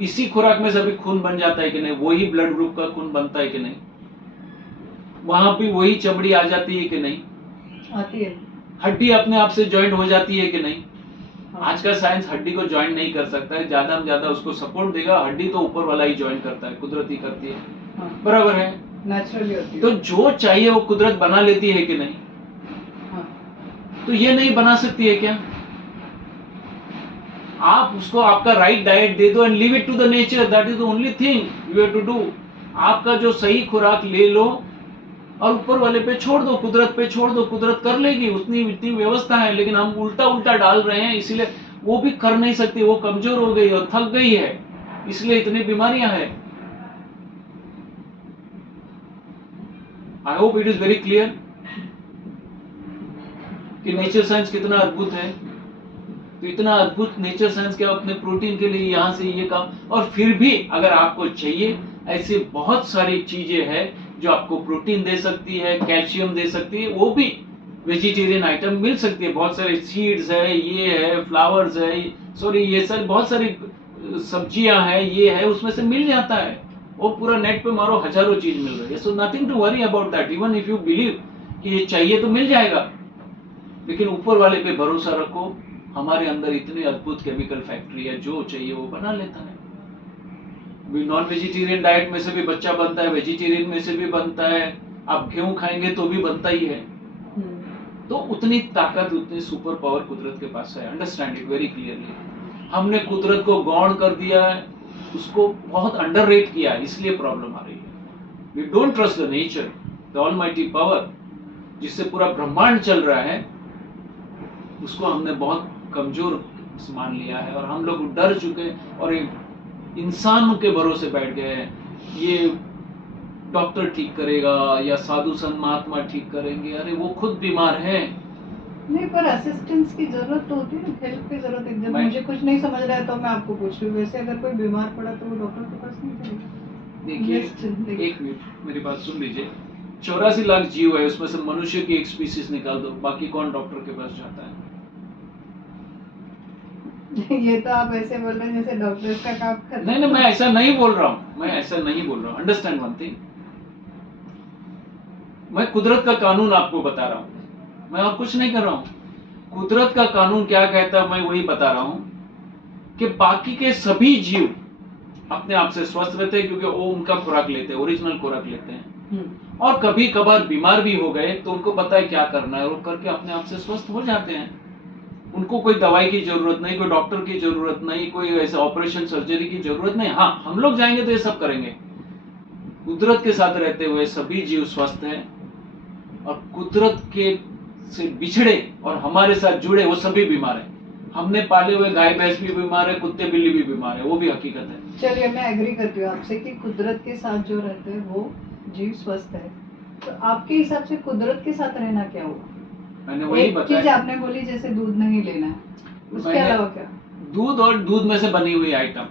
इसी खुराक में से भी खून बन जाता है कि नहीं? वही ब्लड ग्रुप का खून बनता है कि नहीं? वहां भी वही चमड़ी आ जाती है कि नहीं? आती है। हड्डी अपने आप से ज्वाइंट हो जाती है कि नहीं? हाँ। आज का साइंस हड्डी को ज्वाइंट नहीं कर सकता है, ज्यादा में ज्यादा उसको सपोर्ट देगा। हड्डी तो ऊपर वाला ही ज्वाइंट करता है, कुदरती करती है। हाँ। बराबर है, नेचुरली होती है। तो जो चाहिए वो कुदरत बना लेती है कि नहीं? हाँ। तो ये नहीं बना सकती है क्या? आप उसको आपका राइट डाइट दे दो and leave it to the nature, that is the only thing you have to do. आपका जो सही खुराक ले लो और ऊपर वाले पे छोड़ दो, कुदरत पे छोड़ दो, कुदरत कर लेगी। उतनी इतनी व्यवस्था है, लेकिन हम उल्टा उल्टा डाल रहे हैं, इसीलिए वो भी कर नहीं सकती, वो कमजोर हो गई और थक गई है, इसलिए इतनी बीमारियां हैं। I hope it is very clear कि नेचर साइंस कितना अद्भुत है। तो इतना अद्भुत नेचर साइंस के अपने प्रोटीन के लिए यहाँ से ये काम, और फिर भी अगर आपको चाहिए, ऐसी बहुत सारी चीजें हैं जो आपको प्रोटीन दे सकती है, कैल्शियम दे सकती है, वो भी वेजिटेरियन आइटम मिल सकती है। बहुत सारे सीड्स है, ये है, फ्लावर्स है, सॉरी ये सब बहुत सारी सब्जियां हैं, ये है, उसमें से मिल जाता है। वो पूरा नेट पे मारो, हजारों चीज मिल रही है। So nothing to worry about that. Even if you believe कि ये चाहिए तो मिल जाएगा, लेकिन ऊपर वाले पे भरोसा रखो। हमारे अंदर इतनी अद्भुत केमिकल फैक्ट्री है, जो चाहिए वो बना लेता है। नॉन वेजिटेरियन डाइट में से भी बच्चा बनता है, वेजिटेरियन में से भी बनता है, आप गेहूं खाएंगे तो भी बनता ही है। तो उतनी ताकत, उतनी सुपर पावर कुदरत के पास है। Understand it very clearly. हमने कुदरत को गौण कर दिया है, उसको बहुत अंडररेट किया है, इसलिए प्रॉब्लम आ रही है। We don't trust the nature, the almighty power जिससे पूरा ब्रह्मांड चल रहा है, उसको हमने बहुत कमजोर मान लिया है, और हम लोग डर चुके और एक इंसान के भरोसे बैठ गए हैं। ये डॉक्टर ठीक करेगा या साधु संत महात्मा ठीक करेंगे, अरे वो खुद बीमार है। नहीं, पर असिस्टेंस की जरूरत तो होती है, हेल्प की जरूरत है। जब मुझे कुछ नहीं समझ रहा है तो मैं आपको पूछ रही हूँ। वैसे अगर कोई बीमार पड़ा तो वो डॉक्टर के पास नहीं जाएगा। देखिए, एक मिनट मेरी बात सुन लीजिए। 84 लाख जीव है, उसमें से मनुष्य की एक स्पीसीज निकाल दो, बाकी कौन डॉक्टर के पास जाता है? ये तो आप ऐसे बोल रहे हैं जैसे डॉक्टर्स का काम करते हैं। नहीं, मैं ऐसा नहीं बोल रहा हूँ, मैं ऐसा नहीं बोल रहा हूँ। अंडरस्टैंड वन थिंग, मैं कुदरत का कानून आपको बता रहा हूँ, मैं और कुछ नहीं कर रहा हूँ। कुदरत का कानून क्या कहता है मैं वही बता रहा हूँ कि बाकी के सभी जीव अपने आप से स्वस्थ रहते हैं, क्योंकि वो उनका खुराक लेते हैं, ओरिजिनल खुराक लेते हैं। और कभी कभार बीमार भी हो गए तो उनको पता है क्या करना है, वो करके अपने आप से स्वस्थ हो जाते हैं। उनको कोई दवाई की जरूरत नहीं, कोई डॉक्टर की जरूरत नहीं, कोई ऐसे ऑपरेशन सर्जरी की जरूरत नहीं। हाँ, हम लोग जाएंगे तो ये सब करेंगे। कुदरत के साथ रहते हुए सभी जीव स्वस्थ हैं, और कुदरत के से बिछड़े और हमारे साथ जुड़े वो सभी बीमार हैं। हमने पाले हुए गाय भैंस भी बीमार है, कुत्ते बिल्ली भी बीमार है, वो भी हकीकत है। चलिए, मैं एग्री करती हूँ आपसे कि कुदरत के साथ जो रहते हैं वो जीव स्वस्थ है। तो आपके हिसाब से कुदरत के साथ रहना क्या होगा? मैंने वही एक चीज बताया। आपने बोली जैसे दूध नहीं लेना है, उसके अलावा क्या? दूध और दूध में से बनी हुई आइटम।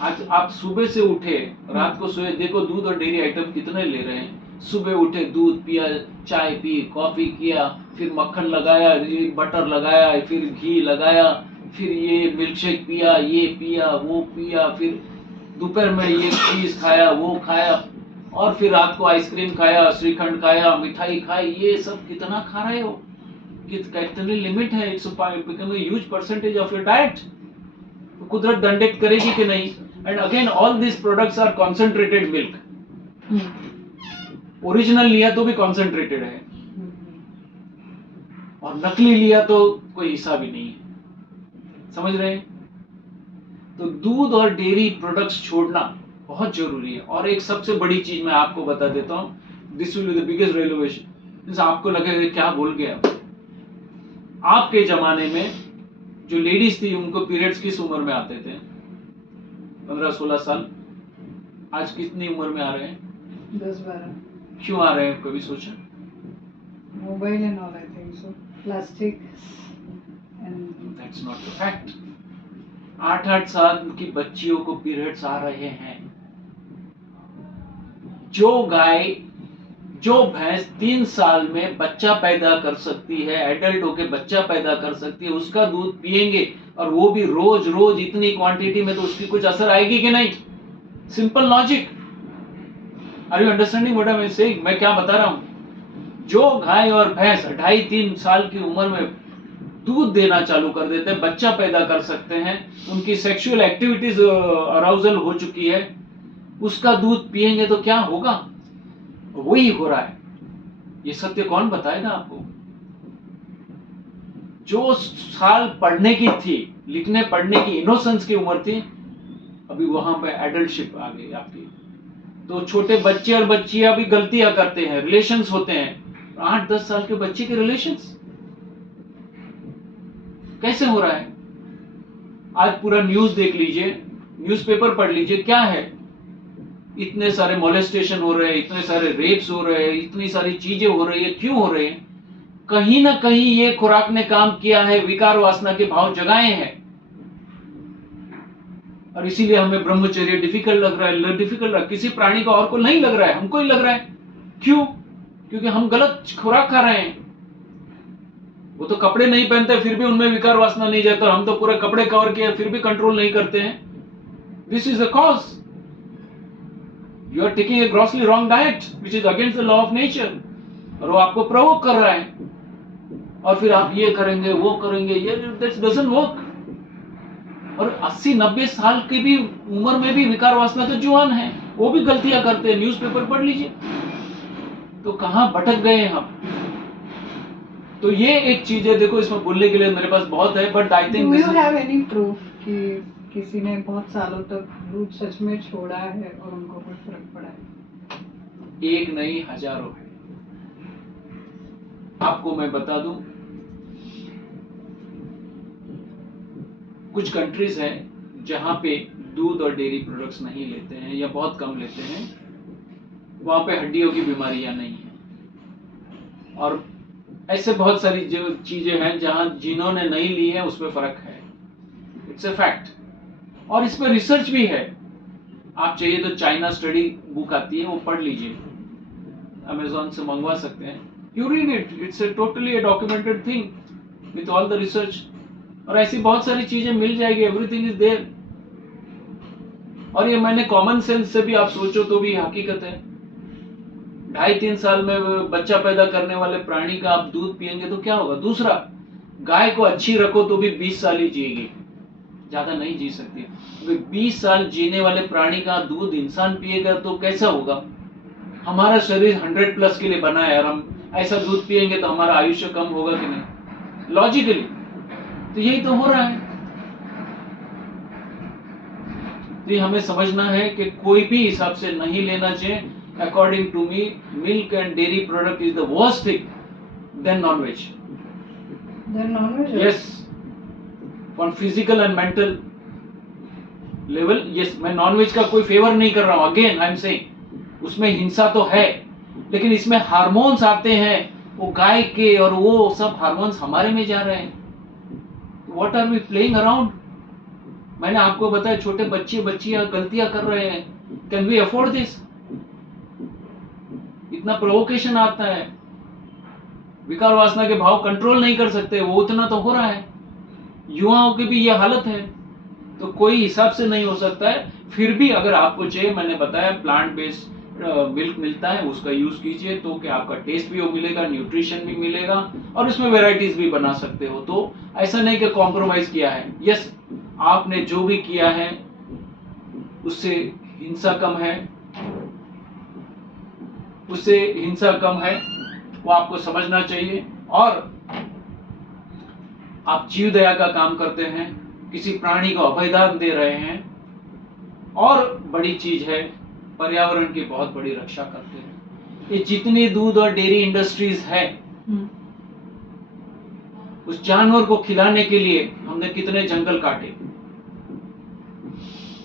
आज आप सुबह से उठे, रात को सोए, देखो दूध और डेयरी आइटम कितने ले रहे हैं। सुबह उठे, दूध पिया, चाय पी, कॉफी किया, फिर मक्खन लगाया, ये बटर लगाया, फिर घी लगाया, फिर ये मिल्कशेक पिया, ये पिया, वो पिया, फिर दोपहर में ये चीज खाया, वो खाया। और फिर रात को आइसक्रीम खाया, श्रीखंड खाया, मिठाई खाई, ये सब कितना खा रहे हो, कितनी लिमिट है? It's become a huge percentage of your diet. कुदरत दंडित करेगी कि नहीं? And again all this products are concentrated milk. Original लिया तो भी कॉन्सेंट्रेटेड है, और नकली लिया तो कोई हिसाब ही नहीं है। समझ रहे हैं? तो दूध और डेयरी प्रोडक्ट्स छोड़ना बहुत जरूरी है। और एक सबसे बड़ी चीज मैं आपको बता देता हूं, this will be the biggest realisation. आपको लगेगा क्या बोल गया। आपके जमाने में जो लेडीज थी उनको पीरियड्स किस उम्र में आते थे? 15-16 साल। आज कितनी उम्र में आ रहे हैं? 10-12। क्यों आ रहे हैं, कभी सोचा? Mobile and all, I think so, plastic and that's not the fact. 8-8 साल की बच्चियों को पीरियड्स आ रहे हैं। जो भैंस 3 साल में बच्चा पैदा कर सकती है, एडल्ट होके बच्चा पैदा कर सकती है, उसका दूध पिएंगे, और वो भी रोज रोज इतनी क्वांटिटी में, तो उसकी कुछ असर आएगी कि नहीं? Simple logic. Are you understanding what I am saying? मैं क्या बता रहा हूं? जो गाय और भैंस 2.5-3 साल की उम्र में दूध देना चालू कर देते हैं, बच्चा पैदा कर सकते हैं, उनकी सेक्सुअल एक्टिविटीज अराउजल हो चुकी है, उसका दूध पिएंगे तो क्या होगा? वही हो रहा है। ये सत्य कौन बताएगा आपको? जो साल पढ़ने की थी, लिखने पढ़ने की इनोसेंस की उम्र थी, अभी वहां पे एडल्टशिप आ गई आपकी। तो छोटे बच्चे और बच्चियां भी गलतियां करते हैं, रिलेशंस होते हैं। 8-10 साल के बच्चे के रिलेशंस कैसे हो रहा है? आज पूरा न्यूज देख लीजिए, न्यूज़पेपर पढ़ लीजिए, क्या है? इतने सारे मोलेस्टेशन हो रहे हैं, इतने सारे रेप्स हो रहे हैं, इतनी सारी चीजें हो रही है। क्यों हो रहे हैं? कहीं ना कहीं ये खुराक ने काम किया है, विकार वासना के भाव जगाए हैं, और इसीलिए हमें ब्रह्मचर्य डिफिकल्ट लग रहा है, डिफिकल्ट रहा। किसी प्राणी को और को नहीं लग रहा है, हमको ही लग रहा है। क्यों? क्योंकि हम गलत खुराक खा रहे हैं। वो तो कपड़े नहीं पहनते फिर भी उनमें विकार वासना नहीं जाता, हम तो पूरे कपड़े कवर किए फिर भी कंट्रोल नहीं करते हैं। This is the cause. You are taking a grossly wrong diet which is against the law of nature, और वो आपको प्रोवोक कर रहा है, और फिर आप ये करेंगे वो करेंगे, ये दैट डजंट वर्क। और 80-90 साल की भी उम्र में भी विकार वासना के जुआन है, वो भी गलतियां करते हैं। न्यूज़पेपर पढ़ लीजिए। तो कहां भटक गए हम? तो ये एक चीज है। देखो, इसमें बोलने के लिए मेरे पास बहुत है, but I think do you have any proof कि किसी ने बहुत सालों तक दूध सच में छोड़ा है और उनको कोई फर्क पड़ा है? एक नहीं, हजारों है। आपको मैं बता दूं, कुछ कंट्रीज हैं जहां पे दूध और डेयरी प्रोडक्ट्स नहीं लेते हैं या बहुत कम लेते हैं, वहां पे हड्डियों की बीमारियां नहीं है। और ऐसे बहुत सारी जो चीजें हैं जहां जिन्होंने नहीं ली है उसमें फर्क है। It's a fact. और इसमें रिसर्च भी है। आप चाहिए तो चाइना स्टडी बुक आती है, वो पढ़ लीजिए, अमेजोन से मंगवा सकते हैं। You read it, it's a totally a documented thing with all the research. और ऐसी बहुत सारी चीजें मिल जाएगी, एवरीथिंग इज देयर। और ये मैंने कॉमन सेंस से भी आप सोचो तो भी हकीकत है। 2.5-3 साल में बच्चा पैदा करने वाले प्राणी का आप दूध पिएंगे तो क्या होगा? दूसरा, गाय को अच्छी रखो तो भी 20 साल ही जिएगी, ज्यादा नहीं जी सकती। 20 साल जीने वाले प्राणी का दूध इंसान पिएगा तो कैसा होगा? हमारा शरीर 100+ के लिए बना है, और हम ऐसा दूध पिएंगे तो हमारा आयुष्य कम होगा कि नहीं? लॉजिकली तो यही तो हो रहा है। तो हमें समझना है कि कोई भी हिसाब से नहीं लेना चाहिए। According to me, milk and dairy product is the worst thing than non-veg. Then non-veg? Yes, on physical and mental level, yes. मैं non-veg का कोई फेवर नहीं कर रहा हूँ। Again, I'm saying, उसमें हिंसा तो है, लेकिन इसमें हार्मोन्स आते हैं, वो गाय के, और वो सब हार्मोन्स हमारे में जा रहे हैं। What are we playing around? मैंने आपको बताया, छोटे बच्चियां गलतियां कर रहे हैं। Can we afford this? इतना प्रोवोकेशन आता है, विकार वासना के भाव कंट्रोल नहीं कर सकते, वो उतना तो हो रहा है। युवाओं की भी ये हालत है, तो कोई हिसाब से नहीं हो सकता है। फिर भी अगर आपको चाहिए, मैंने बताया प्लांट बेस्ड मिल्क मिलता है उसका यूज कीजिए, तो क्या आपका टेस्ट भी वो मिलेगा, न्यूट्रिशन भी मिलेगा और उसमें वेराइटीज भी बना सकते हो। तो ऐसा नहीं कि कॉम्प्रोमाइज किया है। यस, आपने जो भी किया है उससे हिंसा कम है, उससे हिंसा कम है, वो आपको समझना चाहिए। और आप जीव दया का काम करते हैं, किसी प्राणी को अभयदान दे रहे हैं, और बड़ी चीज है पर्यावरण की बहुत बड़ी रक्षा करते हैं। ये जितनी दूध और डेयरी इंडस्ट्रीज है, उस जानवर को खिलाने के लिए हमने कितने जंगल काटे,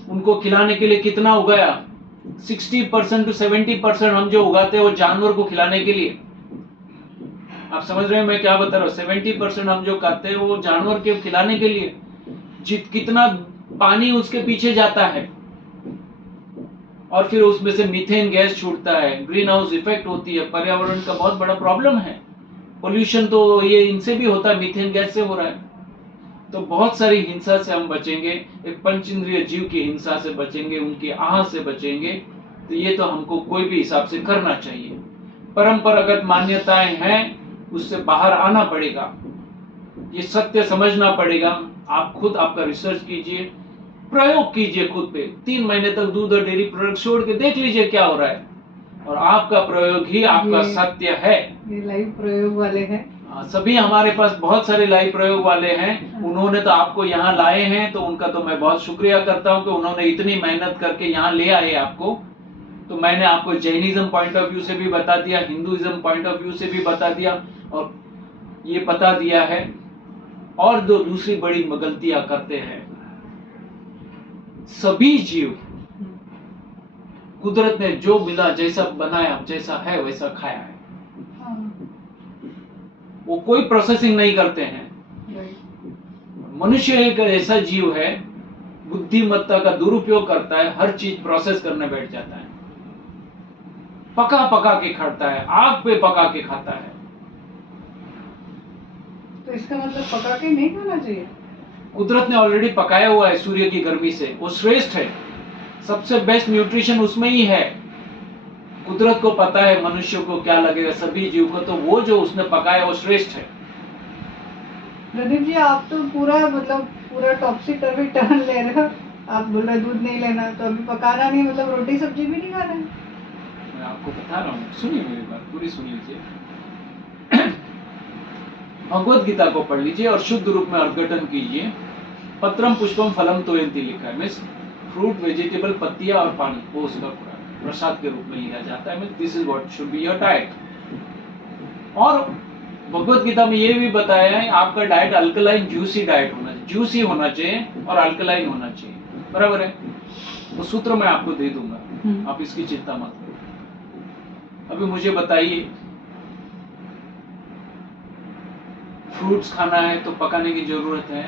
उनको खिलाने के लिए कितना उगाया। 60% to 70% हम जो उगाते हैं वो जानवर को खिलाने के लिए। आप समझ रहे हैं मैं क्या बता रहा हूँ? 70% हम जो खाते हैं वो जानवर के खिलाने के लिए। कितना पानी उसके पीछे जाता है, और फिर उसमें से मीथेन गैस छूटता है, ग्रीन हाउस इफेक्ट होती है, पर्यावरण का बहुत बड़ा प्रॉब्लम है। पोल्यूशन तो ये इनसे भी होता है, मीथेन गैस से हो रहा है। तो बहुत सारी हिंसा से हम बचेंगे, एक पंचेंद्रिय जीव की हिंसा से बचेंगे, उनकी आह से बचेंगे। तो ये तो हमको कोई भी हिसाब से करना चाहिए। परंपरागत मान्यताएं हैं, उससे बाहर आना पड़ेगा, ये सत्य समझना पड़ेगा। आप खुद आपका रिसर्च कीजिए, प्रयोग कीजिए खुद पे। 3 महीने तक दूध और डेयरी प्रोडक्ट छोड़ के देख लीजिए क्या हो रहा है, और आपका प्रयोग ही आपका सत्य है। ये लाइव प्रयोग वाले हैं। सभी हमारे पास बहुत सारे लाइव प्रयोग वाले हैं। उन्होंने तो आपको यहाँ लाए हैं, तो उनका तो मैं बहुत शुक्रिया करता हूँ कि उन्होंने इतनी मेहनत करके यहाँ ले आए आपको। तो मैंने आपको जैनिज्म पॉइंट ऑफ व्यू से भी बता दिया, हिंदुइज्म पॉइंट ऑफ व्यू से भी बता दिया, और ये बता दिया है। और जो दूसरी बड़ी गलतियां करते हैं, सभी जीव कुदरत ने जो मिला, जैसा बनाया, जैसा है वैसा खाया है। वो कोई प्रोसेसिंग नहीं करते हैं। मनुष्य एक ऐसा जीव है, बुद्धिमत्ता का दुरुपयोग करता है, हर चीज प्रोसेस करने बैठ जाता है, पका पका के खाता है, आग पे पका के खाता है। तो इसका मतलब पका के नहीं खाना चाहिए। कुदरत ने ऑलरेडी पकाया हुआ है सूर्य की गर्मी से, वो श्रेष्ठ है। सबसे बेस्ट न्यूट्रिशन उसमें ही है। कुदरत को पता है मनुष्य को क्या लगेगा, सभी जीव को, तो वो जो उसने पकाया वो श्रेष्ठ है। प्रदीप जी, आप तो पूरा टॉपसी टर्वी टर्न ले रहे हो। आप बोल रहे दूध नहीं लेना, तो अभी पकाना नहीं, मतलब रोटी सब्जी भी नहीं खाना है। मैं आपको बता रहा हूँ, सुनिए मेरी बात पूरी, सुन लीजिए। भगवत गीता को पढ़ लीजिए और शुद्ध रूप में अर्घटन कीजिए। पत्रम पुष्पम फलम तोयंती लिखा है, मीन्स फ्रूट, वेजिटेबल, पत्तियां और पानी, वो उसका प्रसाद के रूप में लिया जाता है। Means this is what should be your diet. और भगवत गीता में ये भी बताया है आपका डाइट अल्कलाइन जूसी डाइट होना चाहिए, जूसी होना चाहिए और अल्कलाइन होना चाहिए, बराबर है। वो सूत्र मैं आपको दे दूंगा, आप इसकी चिंता मत करो। अभी मुझे बताइए, फ्रूट्स खाना है तो पकाने की जरूरत है,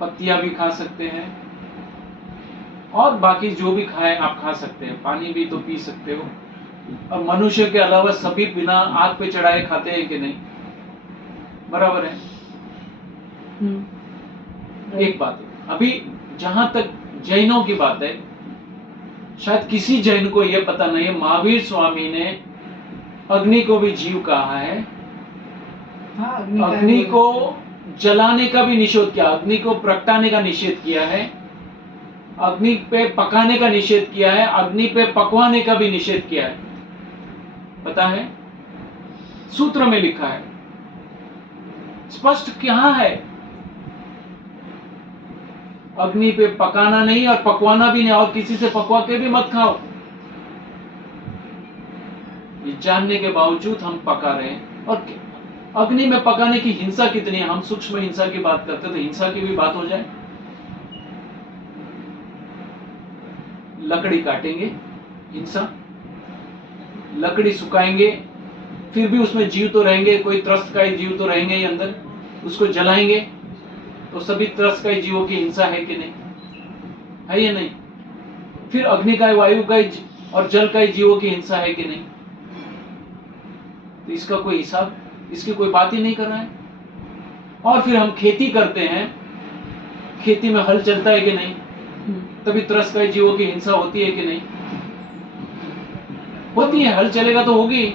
पत्तियां भी खा सकते हैं, और बाकी जो भी खाए आप खा सकते हैं, पानी भी तो पी सकते हो। और मनुष्य के अलावा सभी बिना आग पे चढ़ाए खाते हैं कि नहीं, बराबर है। एक बात है, अभी जहां तक जैनों की बात है, शायद किसी जैन को यह पता नहीं है, महावीर स्वामी ने अग्नि को भी जीव कहा है। अग्नि को जलाने का भी निषेध किया, अग्नि को प्रगटाने का निषेध किया है, अग्नि पे पकाने का निषेध किया है, अग्नि पे पकवाने का भी निषेध किया है। पता है, सूत्र में लिखा है, स्पष्ट क्या है, अग्नि पे पकाना नहीं और पकवाना भी नहीं, और किसी से पकवा के भी मत खाओ। ये जानने के बावजूद हम पका रहे हैं। और अग्नि में पकाने की हिंसा कितनी है, हम सूक्ष्म हिंसा की बात करते तो हिंसा की भी बात हो जाए। लकड़ी काटेंगे, हिंसा, लकड़ी सुखाएंगे, फिर भी उसमें जीव तो रहेंगे, कोई त्रस्तकाय जीव तो रहेंगे ही अंदर, उसको जलाएंगे तो सभी त्रस्तकाय जीवों की हिंसा है कि नहीं, है या नहीं। फिर अग्निकाय, वायुकाय और जलकाय जीवों की हिंसा है कि नहीं। तो इसका कोई हिसाब, इसकी कोई बात ही नहीं कर रहा है। और फिर हम खेती करते हैं, खेती में हल चलता है कि नहीं, तभी त्रस्तकाय जीवों की हिंसा होती है कि नहीं। होती है, हल चलेगा तो होगी।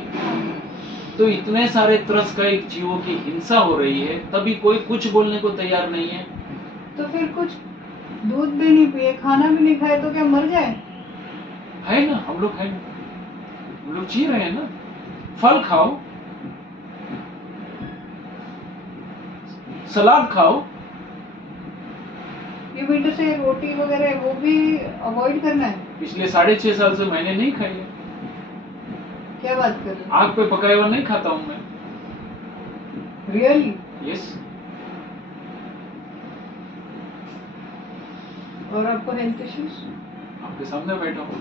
तो इतने सारे त्रस्कयिक जीवों की हिंसा हो रही है, तभी कोई कुछ बोलने को तैयार नहीं है। तो फिर कुछ दूध भी नहीं पिए, खाना भी नहीं खाए तो क्या मर जाए? है ना, हम लोग हैं, हम लोग जी रहे हैं ना। फल खाओ, सलाद खाओ। ये विंटर से रोटी वगैरह वो भी अवॉइड करना है? पिछले 6.5 साल से मैंने नहीं खाई है। क्या बात कर रहे आग पे पकाया हुआ नहीं खाता हूं मैं। हो? रियली? यस। और आपको हेल्थ इश्यूज? आपके सामने बैठा हूं।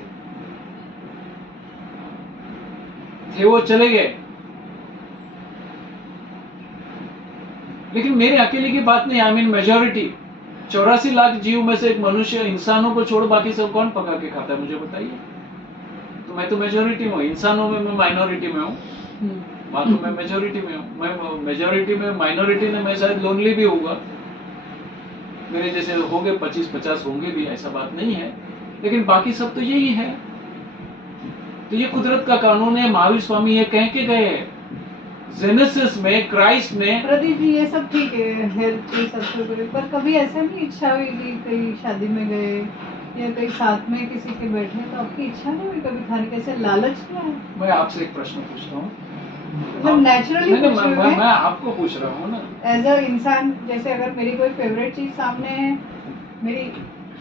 थे वो चले गए, लेकिन मेरे अकेले की बात नहीं। आई मीन मेजोरिटी, 84 लाख जीव में से एक मनुष्य, इंसानों को छोड़ बाकी सब कौन पका के खाता है, मुझे बताइए। तो मैं तो मेजोरिटी में हूँ, इंसानों में मैं माइनॉरिटी में हूँ, वहां तो मैं मेजोरिटी में हूँ। मैं मेजोरिटी में, माइनॉरिटी में मैं शायद लोनली भी होगा, मेरे जैसे होंगे 25-50 होंगे भी, ऐसा बात नहीं है, लेकिन बाकी सब तो यही है। तो ये कुदरत का कानून है। महावीर स्वामी ये कह के गए जेनेसिस में, क्राइस्ट ने। प्रदीप जी, ये सब ठीक है, हेल्थ की सबसे बड़ी, पर कभी ऐसा नहीं इच्छा हुई कि कहीं शादी में गए या कहीं साथ में किसी के बैठे तो आपकी इच्छा नहीं हुई कभी खाने की? ऐसे लालच नहीं आया? मैं आपसे एक प्रश्न पूछ रहा हूँ, मतलब नेचुरली नहीं, पूछ रहे मैं हो? आपको पूछ रहा हूँ ना। एज अ इंसान, जैसे अगर मेरी कोई फेवरेट चीज सामने है, मेरी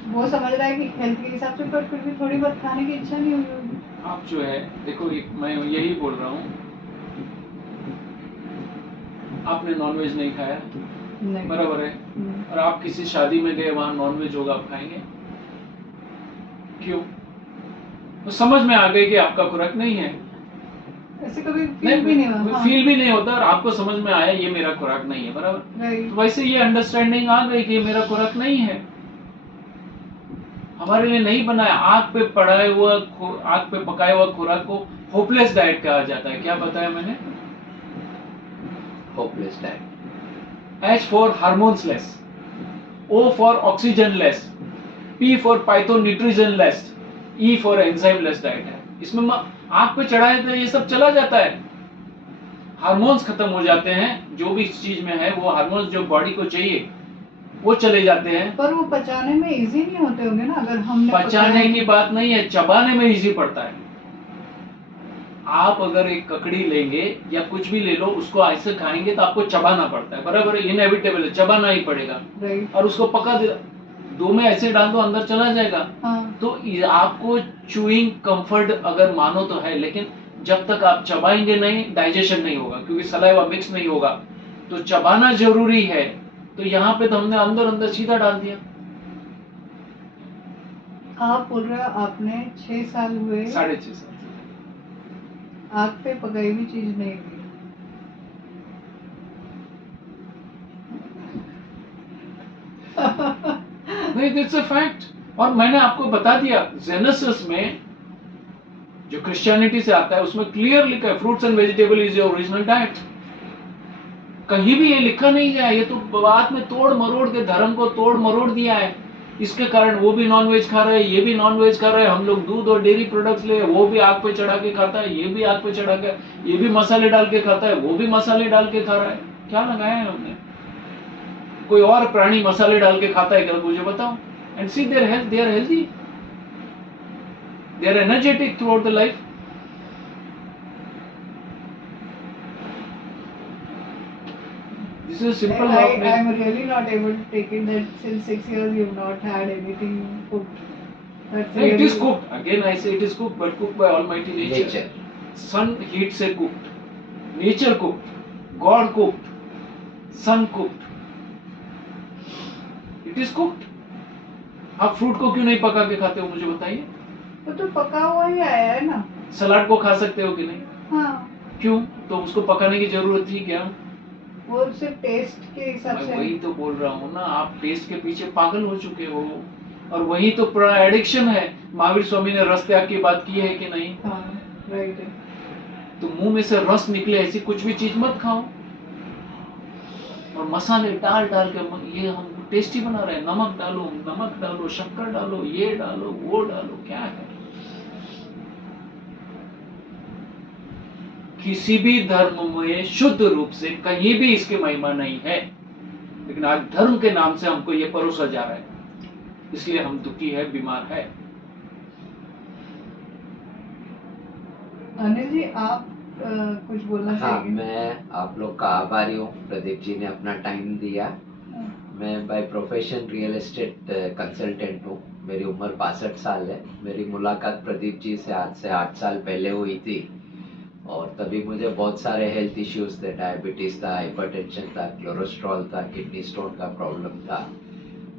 वो समझ रहा है कि हेल्थ के हिसाब से, पर फिर भी थोड़ी बहुत खाने की इच्छा नहीं हुई होगी? आप जो है, देखो, मैं यही बोल रहा हूँ, आपने नॉनवेज नहीं खाया, नहीं। बराबर है, और आप किसी शादी में गए, वहां नॉनवेज होगा, आप खाएंगे? क्यों? तो समझ में आ गई कि आपका खुराक नहीं है। ऐसे कभी फील भी नहीं हुआ? फील भी नहीं होता, और आपको समझ में आया ये मेरा खुराक नहीं है, बराबर। राइट। तो वैसे ये अंडरस्टैंडिंग आ गई कि ये मेरा खुराक नहीं है, हमारे लिए नहीं बनाया। आग पे पकाया हुआ खुराक को होपलेस डाइट कहा जाता है। क्या बताया मैंने? Hopeless diet. H for hormones-less, O for oxygen-less, P for phytonutrition-less, E for enzyme-less diet है। इसमें आग पे चढ़ाए तो ये सब चला जाता है, हार्मोन्स खत्म हो जाते हैं, जो भी इस चीज में है वो हार्मोन्स जो बॉडी को चाहिए वो चले जाते हैं। पर वो पचाने में इजी नहीं होते होंगे ना, अगर हमने पचाने की बात नहीं है, चबाने में इजी पड़ता है। आप अगर एक ककड़ी लेंगे या कुछ भी ले लो, उसको ऐसे खाएंगे तो आपको चबाना पड़ता है, बराबर है, इनएविटेबल है, चबाना ही पड़ेगा। राइट। और उसको पका दे, दो में ऐसे डाल दो, अंदर चला जाएगा। हाँ। तो आपको चूइंग कंफर्ट अगर मानो तो है, लेकिन जब तक आप चबाएंगे नहीं, डाइजेशन नहीं होगा, क्योंकि सलाइवा मिक्स नहीं होगा। तो चबाना जरूरी है। तो यहाँ पे तो हमने अंदर अंदर सीधा डाल दिया। आप बोल रहे हो आपने 6 साल हुए 6.5 साल आग पे पकाई हुई चीज नहीं ली? नहीं, दैट्स अ फैक्ट। और मैंने आपको बता दिया, जेनेसिस में जो क्रिश्चियनिटी से आता है उसमें क्लियर लिखा है, fruits and vegetable is your original diet. कहीं भी ये लिखा नहीं गया, ये तो बाद में तोड़ मरोड़ के धर्म को तोड़ मरोड़ दिया है। इसके कारण वो भी नॉनवेज खा रहे हैं, ये भी नॉनवेज खा रहे हैं, हम लोग दूध और डेयरी प्रोडक्ट्स ले, वो भी आग पे चढ़ा के खाता है, ये भी आग पे चढ़ा के, ये भी मसाले डाल के खाता है, वो भी मसाले डाल के खा रहा है। क्या लगाया है हमने? कोई और प्राणी मसाले डाल के खाता है क्या, मुझे बताओ। And see their health, they are healthy, they are energetic throughout the life. This is simple law of I am really not able to take it that since 6 years you have not had anything cooked. That's No, it really- is cooked. Again, I say it is cooked, but cooked by Almighty Nature. Nature. Sun heat से cooked, nature cooked, God cooked, sun cooked. It is cooked. आप fruit को क्यों नहीं पका के खाते हो, मुझे बताइए। वो तो पका हुआ ही आया है ना। सलाद को खा सकते हो कि नहीं? हाँ। क्यों? तो उसको पकाने की जरूरत थी क्या? वो सिर्फ टेस्ट के हिसाब मैं से। वही तो बोल रहा हूँ ना, आप टेस्ट के पीछे पागल हो चुके हो, और वही तो पूरा एडिक्शन है। महावीर स्वामी ने रस त्याग की बात की है कि नहीं? हाँ, राइट है। तो मुंह में से रस निकले ऐसी कुछ भी चीज मत खाओ, और मसाले डाल डाल के ये हम टेस्टी बना रहे हैं। नमक डालो, शक्कर डालो, ये डालो, वो डालो, क्या है? किसी भी धर्म में शुद्ध रूप से कहीं भी इसकी महिमा नहीं है, लेकिन आज धर्म के नाम से हमको ये परोसा जा रहा है, इसलिए हम दुखी है, बीमार है। अनिल जी, आप कुछ बोलना हाँ, चाहेंगे? मैं आप लोग का आभारी हूँ। प्रदीप जी ने अपना टाइम दिया। मैं by profession real estate consultant हूँ। मेरी उम्र 62 साल है। मेरी मुलाकात प्रदीप जी से आज से 8 साल पहले हुई थी और तभी मुझे बहुत सारे हेल्थ इश्यूज थे। डायबिटीज था, हाइपरटेंशन था, कोलेस्ट्रॉल था, किडनी स्टोन का प्रॉब्लम था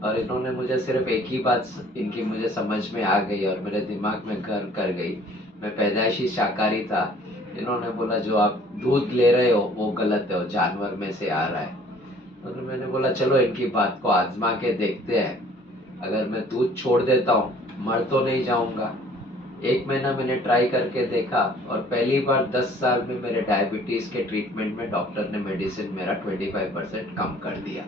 और इन्होंने मुझे सिर्फ एक ही बात इनकी मुझे समझ में आ गई और मेरे दिमाग में घर कर गई। मैं पैदाइशी शाकाहारी था। इन्होंने बोला जो आप दूध ले रहे हो वो गलत है, वो जानवर में से आ रहा है। तो मैंने बोला चलो इनकी बात को आजमा के देखते हैं। अगर मैं दूध छोड़ देता हूँ मर तो नहीं जाऊंगा। 1 महीना मैंने ट्राई करके देखा और पहली बार 10 साल में मेरे डायबिटीज के ट्रीटमेंट में डॉक्टर ने मेडिसिन मेरा 25% कम कर दिया।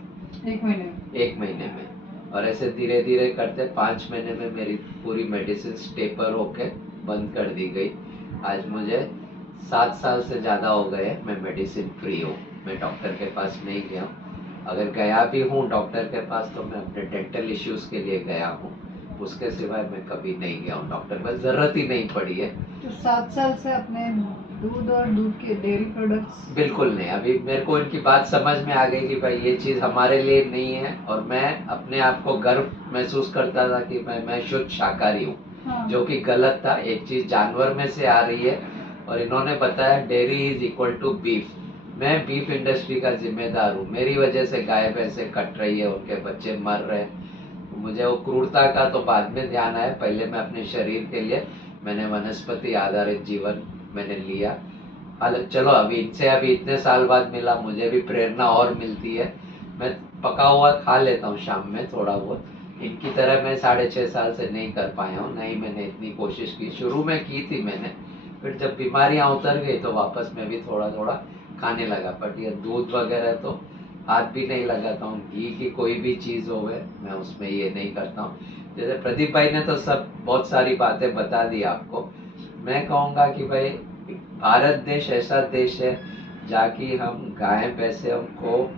1 महीने में? 1 महीने में। और ऐसे धीरे धीरे करते 5 महीने में मेरी पूरी मेडिसिन टेपर होके बंद कर दी गई। आज मुझे 7 साल से ज़्यादा हो गए मैं मेडिसिन फ्री हूँ। मैं डॉक्टर के पास नहीं गया हूँ। अगर गया भी हूँ डॉक्टर के पास तो मैं अपने डेंटल इश्यूज के लिए गया हूँ, उसके सिवाय मैं कभी नहीं गया हूँ डॉक्टर के पास। ज़रूरत ही नहीं पड़ी है। तो 7 साल से अपने दूध और दूध के डेयरी प्रोडक्ट्स? बिल्कुल नहीं। अभी मेरे को इनकी बात समझ में आ गई कि भाई ये चीज़ हमारे लिए नहीं है और मैं अपने आप को गर्व महसूस करता था कि मैं शुद्ध शाकाहारी हूँ। हाँ। जो कि गलत था। एक चीज़ जानवर में से आ रही है और इन्होंने बताया dairy is equal to beef. मैं बीफ इंडस्ट्री का जिम्मेदार हूँ। मेरी वजह से गाय भैंसे कट रही है, उनके बच्चे मर रहे हैं। मुझे वो क्रूरता का तो बाद में ध्यान आया। पहले मैं अपने शरीर के लिए मैंने वनस्पति आधारित जीवन मैंने लिया। चलो अभी इतने साल बाद मिला, मुझे भी प्रेरणा और मिलती है। मैं पका हुआ खा लेता हूँ शाम में थोड़ा बहुत। इनकी तरह मैं 6.5 साल से नहीं कर पाया हूँ। नहीं, मैंने इतनी कोशिश की, शुरू में की थी मैंने, फिर जब बीमारियाँ उतर गई तो वापस मैं भी थोड़ा थोड़ा खाने लगा। बट ये दूध वगैरह तो हाथ भी नहीं लगाता हूँ। घी की कोई भी चीज़ हो गए मैं उसमें ये नहीं करता हूँ। जैसे प्रदीप भाई ने तो सब बहुत सारी बातें बता दी आपको। मैं कहूँगा कि भाई भारत देश ऐसा देश है जहाँ की हम गाय भैंसे हमको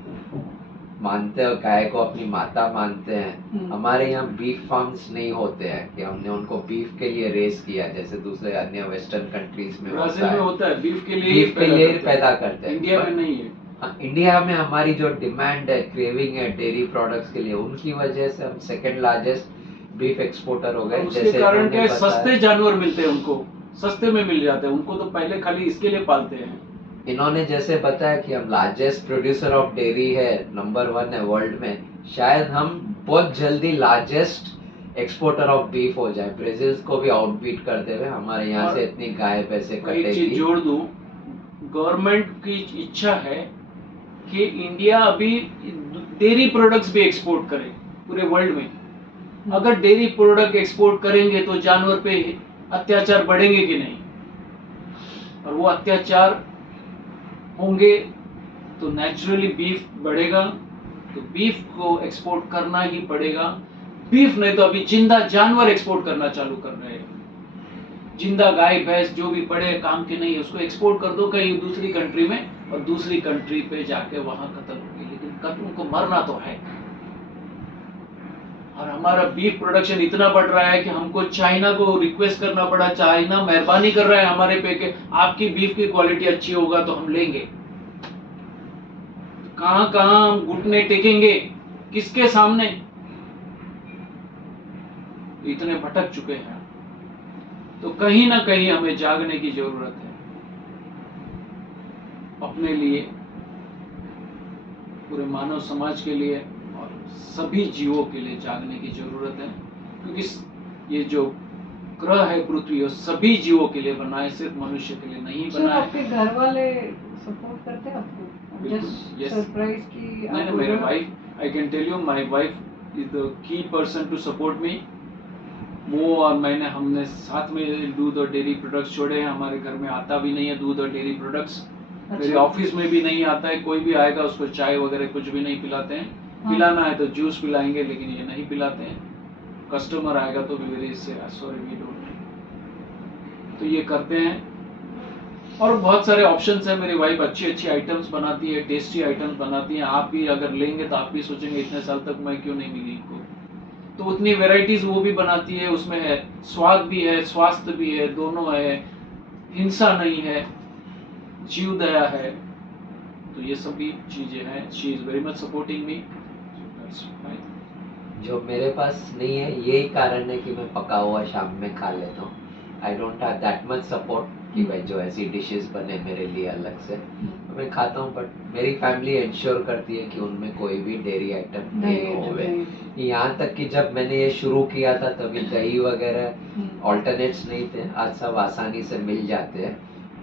मानते हैं, गाय को अपनी माता मानते हैं। हमारे यहाँ बीफ फार्म्स नहीं होते हैं कि हमने उनको बीफ के लिए रेस किया जैसे दूसरे अन्य वेस्टर्न कंट्रीज में ब्राजील में होता है, बीफ के लिए पैदा करते हैं। इंडिया में नहीं है। हाँ, इंडिया में हमारी जो डिमांड है, क्रेविंग है डेयरी प्रोडक्ट्स के लिए, उनकी वजह से हम सेकंड लार्जेस्ट बीफ एक्सपोर्टर हो गए। उसके कारण क्या, सस्ते जानवर मिलते हैं उनको, सस्ते में मिल जाते हैं उनको, तो पहले खाली इसके लिए पालते हैं। इन्होंने जैसे बताया कि हम लार्जेस्ट प्रोड्यूसर ऑफ डेयरी है, नंबर 1 है वर्ल्ड में। शायद हम बहुत जल्दी लार्जेस्ट एक्सपोर्टर ऑफ बीफ हो जाए, ब्राजील को भी आउटबीट करते हुए। हमारे यहाँ से इतनी गाय पैसे कटेगी। एक चीज जोड़ दूं, गवर्नमेंट की इच्छा है कि इंडिया अभी डेयरी प्रोडक्ट्स भी एक्सपोर्ट करे पूरे वर्ल्ड में। अगर डेयरी प्रोडक्ट एक्सपोर्ट करेंगे तो जानवर पे अत्याचार बढ़ेंगे कि नहीं, और वो अत्याचार होंगे तो नेचुरली बीफ बढ़ेगा। तो बीफ को एक्सपोर्ट करना ही पड़ेगा। बीफ नहीं तो अभी जिंदा जानवर एक्सपोर्ट करना चालू कर रहे हैं। जिंदा गाय भैंस जो भी पड़े काम के नहीं है उसको एक्सपोर्ट कर दो कहीं दूसरी कंट्री में, और दूसरी कंट्री पे जाके वहां कत्ल होगी, लेकिन उनको मरना तो है। और हमारा बीफ प्रोडक्शन इतना बढ़ रहा है कि हमको चाइना को रिक्वेस्ट करना पड़ा, चाइना मेहरबानी कर रहा है हमारे पे कि आपकी बीफ की क्वालिटी अच्छी होगा तो हम लेंगे। कहां कहां हम घुटने टेकेंगे, किसके सामने? इतने भटक चुके हैं। तो कहीं ना कहीं हमें जागने की जरूरत है, अपने लिए, पूरे मानव समाज के लिए और सभी जीवों के लिए जागने की जरूरत है। क्योंकि ये जो ग्रह है पृथ्वी, वो सभी जीवों के लिए बना है, सिर्फ मनुष्य के लिए नहीं बना है। आपके घर वाले सपोर्ट करते हैं आपको? Yes. सरप्राइज की नहीं, मेरे wife, I can tell you, my wife is the key person to support me. वो और मैंने, हमने साथ में दूध और डेयरी प्रोडक्ट्स छोड़े हैं। हमारे घर में आता भी नहीं है दूध और डेयरी प्रोडक्ट्स। मेरे ऑफिस में भी नहीं आता है। कोई भी आएगा उसको चाय वगैरह कुछ भी नहीं पिलाते हैं। पिलाना है तो जूस पिलाएंगे, लेकिन ये नहीं पिलाते हैं। कस्टमर आएगा तो भी वेरी सॉरी वी डोंट। तो ये करते हैं। और बहुत सारे ऑप्शंस हैं। मेरी वाइफ अच्छी अच्छी आइटम्स बनाती है, टेस्टी आइटम्स बनाती हैं। आप भी अगर लेंगे तो आप भी सोचेंगे इतने साल तक मैं क्यों नहीं मिली इनको। तो उतनी वेराइटीज वो भी बनाती है, उसमें है स्वाद भी है, स्वास्थ्य भी है, दोनों है, हिंसा नहीं है, जीव दया है। तो ये सभी चीजें हैं। She is very much supporting me. जो मेरे पास नहीं है, यही कारण है कि मैं पका हुआ शाम में खा लेता हूँ। I don't have that much support कि भाई जो ऐसी डिशेस बने मेरे लिए अलग से, तो मैं खाता हूँ। बट मेरी फैमिली इंश्योर करती है कि उनमें कोई भी डेयरी आइटम नहीं होवे। यहाँ तक कि जब मैंने ये शुरू किया था तभी दही वगैरह ऑल्टरनेट्स नहीं थे। आज सब आसानी से मिल जाते हैं,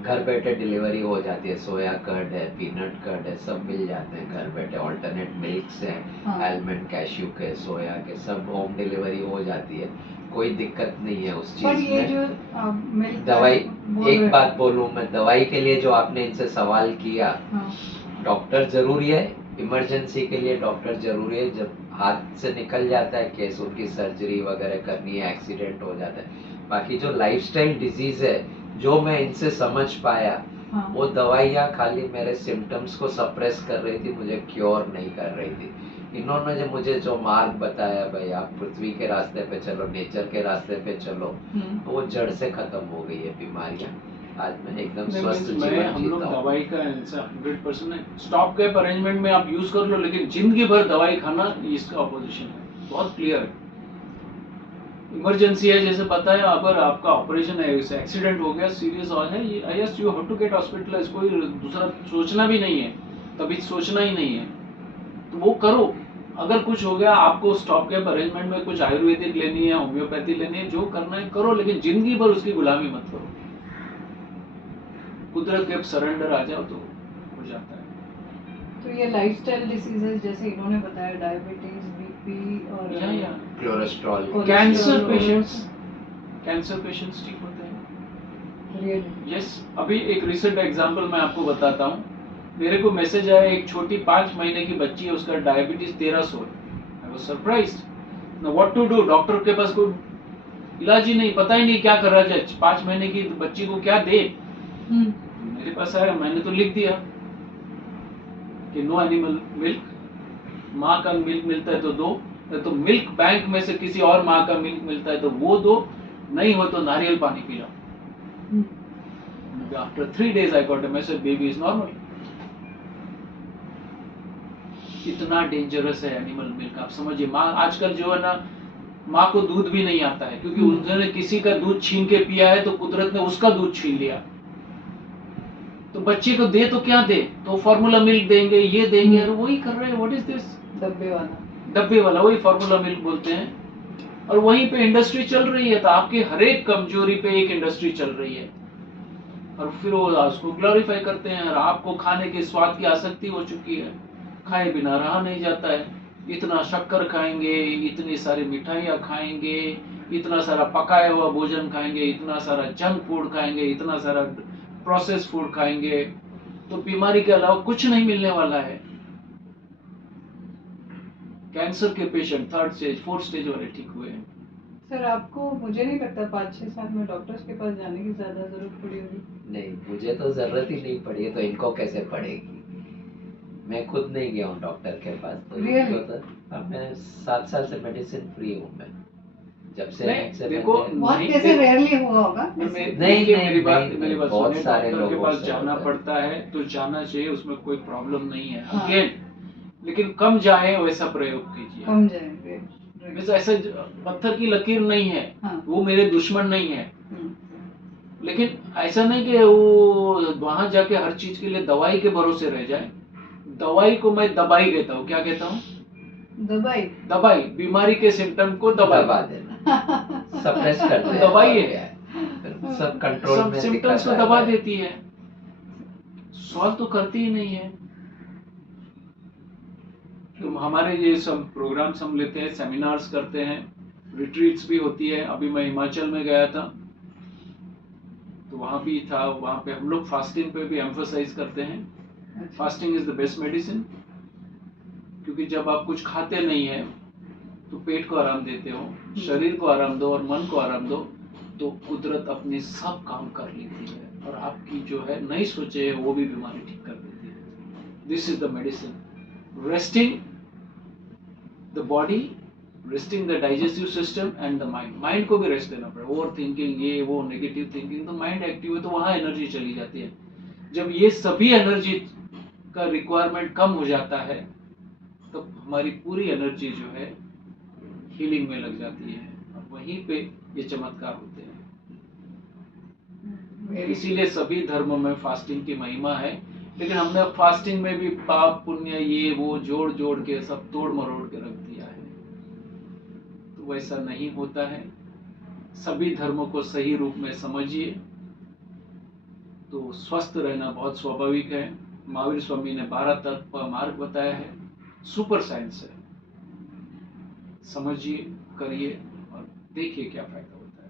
घर बैठे डिलीवरी हो जाती है। सोया कर्ड है, पीनट कर्ड है, सब मिल जाते हैं घर बैठे। ऑल्टरनेट मिल्क्स हैं, आलमंड, कैश्यू के, सोया के, सब होम डिलीवरी हो जाती है। कोई दिक्कत नहीं है उस पर चीज ये में। जो मिल्क दवाई, बोल एक रहे बात बोलूं मैं, दवाई के लिए जो आपने इनसे सवाल किया, हाँ, डॉक्टर जरूरी है, इमरजेंसी के लिए डॉक्टर जरूरी है। जब हाथ से निकल जाता है केस, उनकी सर्जरी वगैरह करनी है, एक्सीडेंट हो जाता है। बाकी जो लाइफस्टाइल डिजीज है, जो मैं इनसे समझ पाया, हाँ, वो दवाइयाँ खाली मेरे सिम्टम्स को सप्रेस कर रही थी, मुझे क्योर नहीं कर रही थी। इन्होंने जो मुझे जो मार्ग बताया, भाई आप पृथ्वी के रास्ते पे चलो, नेचर के रास्ते पे चलो, तो वो जड़ से खत्म हो गई है बीमारियाँ। आज मैं एकदम स्वस्थ मैं जीवन हम लोग जीता हूँ। दवाई का 100% है। स्टॉप गैप अरेंजमेंट में आप यूज कर लो, लेकिन जिंदगी भर दवाई खाना, इसका ऑपोजिशन है। बहुत क्लियर है। इमरजेंसी है, जैसे बताया, अगर आपका ऑपरेशन है, एक्सीडेंट हो गया, सीरियस है, yes you have to get hospitalise. कोई दूसरा सोचना भी नहीं है, तभी सोचना ही नहीं है, तो वो करो। अगर कुछ हो गया, आपको स्टॉप गैप अरेंजमेंट में कुछ आयुर्वेदिक लेनी है, होम्योपैथी लेनी है, जो करना है करो, लेकिन जिंदगी भर उसकी गुलामी मत करो। कुदरत के सरेंडर आ जाओ तो हो जाता है। तो ये लाइफस्टाइल डिसीजेस जैसे इन्होंने बताया, डायबिटीज, बीपी और या कोलेस्ट्रॉल, कैंसर कोलेस्ट्रॉल, पेशेंट्स ठीक होते हैं। रियली यस, अभी एक रिसेंट एग्जांपल मैं आपको बताता हूँ। मेरे को मैसेज आया, एक छोटी 5 महीने की बच्ची है, उसका डायबिटीज 1300 है। I was surprised. Now what to do. Doctor के पास कोई इलाज ही नहीं, पता ही नहीं क्या कर रहा है। 5 महीने की बच्ची को क्या दे। मेरे पास आया, मैंने तो लिख दिया कि नो एनिमल मिल्क। माँ का मिल्क मिलता है तो दो, तो मिल्क बैंक में से किसी और माँ का मिल्क मिलता है तो वो दो, नहीं हो तो नारियल पानी P low. After 3 days I got a message, baby is normal. इतना डेंजरस है एनिमल मिल्क, आप समझिए। माँ आजकल जो है ना, माँ को दूध भी नहीं आता है, क्योंकि उन्होंने किसी का दूध छीन के पिया है, तो कुदरत ने उसका दूध छीन लिया। तो बच्चे को दे तो क्या दे, तो फॉर्मूला मिल्क देंगे, ये देंगे, और वही कर रहे हैं। व्हाट इज दिस, डब्बे वाला, वही फॉर्मूला मिल्क बोलते हैं। और वहीं पे इंडस्ट्री चल रही है। तो आपकी हर एक कमजोरी पे एक इंडस्ट्री चल रही है, और फिर वो उसको ग्लोरीफाई करते हैं। और आपको खाने के स्वाद की आसक्ति हो चुकी है, खाए बिना रहा नहीं जाता है। इतना शक्कर खाएंगे, इतनी सारी मिठाइयाँ खाएंगे, इतना सारा पकाया हुआ भोजन खाएंगे, इतना सारा जंक फूड खाएंगे, इतना सारा प्रोसेस फूड खाएंगे, तो बीमारी के अलावा कुछ नहीं मिलने वाला है। कैंसर के patient 3rd stage 4th stage वाले ठीक हुए हैं। सर, आपको मुझे नहीं लगता 5-6 साल में डॉक्टर्स के पास जाने की ज्यादा जरूरत पड़ी होगी। नहीं, मुझे तो जरूरत ही नहीं पड़ी है, तो इनको कैसे पड़ेगी। मैं खुद नहीं गया हूँ डॉक्टर के पास, तो Really? अब मैं 7 साल से मेडिसिन फ्री हूँ। मैं जब से देखो, बहुत कैसे रेयरली हुआ होगा। नहीं, मेरी बात बहुत सुनिए। सारे डॉक्टर के लोगों पास से जाना होता है। पड़ता है तो जाना चाहिए, उसमें कोई प्रॉब्लम नहीं है। हाँ। अगेन, लेकिन कम जाए वैसा प्रयोग कीजिए। कम जाएंगे। वैसे ऐसा पत्थर की लकीर नहीं है, हाँ। वो मेरे दुश्मन नहीं है। लेकिन ऐसा नहीं कि वो वहां जाके हर चीज के लिए दवाई के भरोसे रह जाए। दवाई को मैं दबाई कहता हूँ। क्या कहता हूँ? दबाई। बीमारी के सिम्टम को दबा देना, सप्रेस कर देना, दवाई है। सब कंट्रोल सब में सिम्टम्स को दबा देती है, सॉल्व तो करती ही नहीं है। तो हमारे ये सब प्रोग्राम्स हम लेते हैं, सेमिनार्स करते हैं, रिट्रीट्स भी होती है। अभी मैं हिमाचल में गया था, तो वहाँ भी था। वहाँ पे हम लोग फास्टिंग पे भी एम्फसाइज करते हैं। Fasting is the best medicine, क्योंकि जब आप कुछ खाते नहीं है तो पेट को आराम देते हो, शरीर को आराम दो और मन को आराम दो, तो कुदरत अपने सब काम कर लेती है। और आपकी जो है नई सोचे है वो भी बीमारी ठीक कर देती है। This is the medicine. Resting the body, resting the digestive system and the mind. Mind को भी रेस्ट देना पड़ेगा। ओवर थिंकिंग, ये वो नेगेटिव थिंकिंग, तो माइंड एक्टिव है तो वहाँ एनर्जी चली जाती है। जब ये सभी एनर्जी का रिक्वायरमेंट कम हो जाता है तो हमारी पूरी एनर्जी जो है हीलिंग में लग जाती है और वहीं पे ये चमत्कार होते हैं। इसीलिए सभी धर्मों में फास्टिंग की महिमा है, लेकिन हमने फास्टिंग में भी पाप पुण्य ये वो जोड़ जोड़ के सब तोड़ मरोड़ के रख दिया है। तो वैसा नहीं होता है। सभी धर्मों को सही रूप में समझिए तो स्वस्थ रहना बहुत स्वाभाविक है। महावीर स्वामी ने 12 तत्व का मार्ग बताया है, सुपर साइंस है। समझिए, करिए और देखिए क्या फायदा होता है।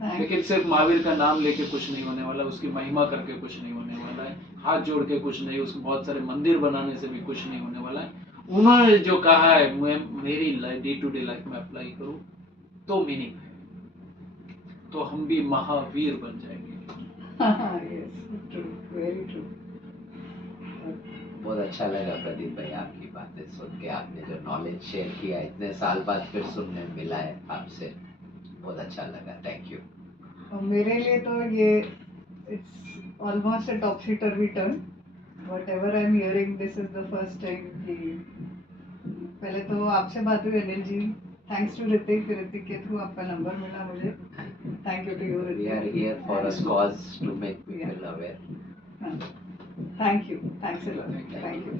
Thank लेकिन सिर्फ महावीर का नाम लेके कुछ नहीं होने वाला, उसकी महिमा करके कुछ नहीं होने वाला है, हाथ जोड़ के कुछ नहीं, उसको बहुत सारे मंदिर बनाने से भी कुछ नहीं होने वाला है। उन्होंने जो कहा है मैं मेरी डे टू डे लाइफ में अप्लाई करूं तो मीनिंग है, तो हम भी महावीर बन जाएंगे। yes, true, very true. बहुत अच्छा लगा प्रदीप भाई आपकी बातें सुन के, आपने जो नॉलेज शेयर किया इतने साल बाद फिर सुनने मिला है आपसे, बहुत अच्छा लगा। Thank you. और मेरे लिए तो ये it's almost a topsy turvy turn. Whatever I am hearing, this is the first time कि पहले तो आपसे बात हुई अनिल जी, थैंक्स टू ऋतिक, ऋतिक के थ्रू आपका नंबर मिला मुझे। Thank you to you We are Hrithik. here for a cause to make people aware. Thank you, thanks a lot, Thank you. Thank you.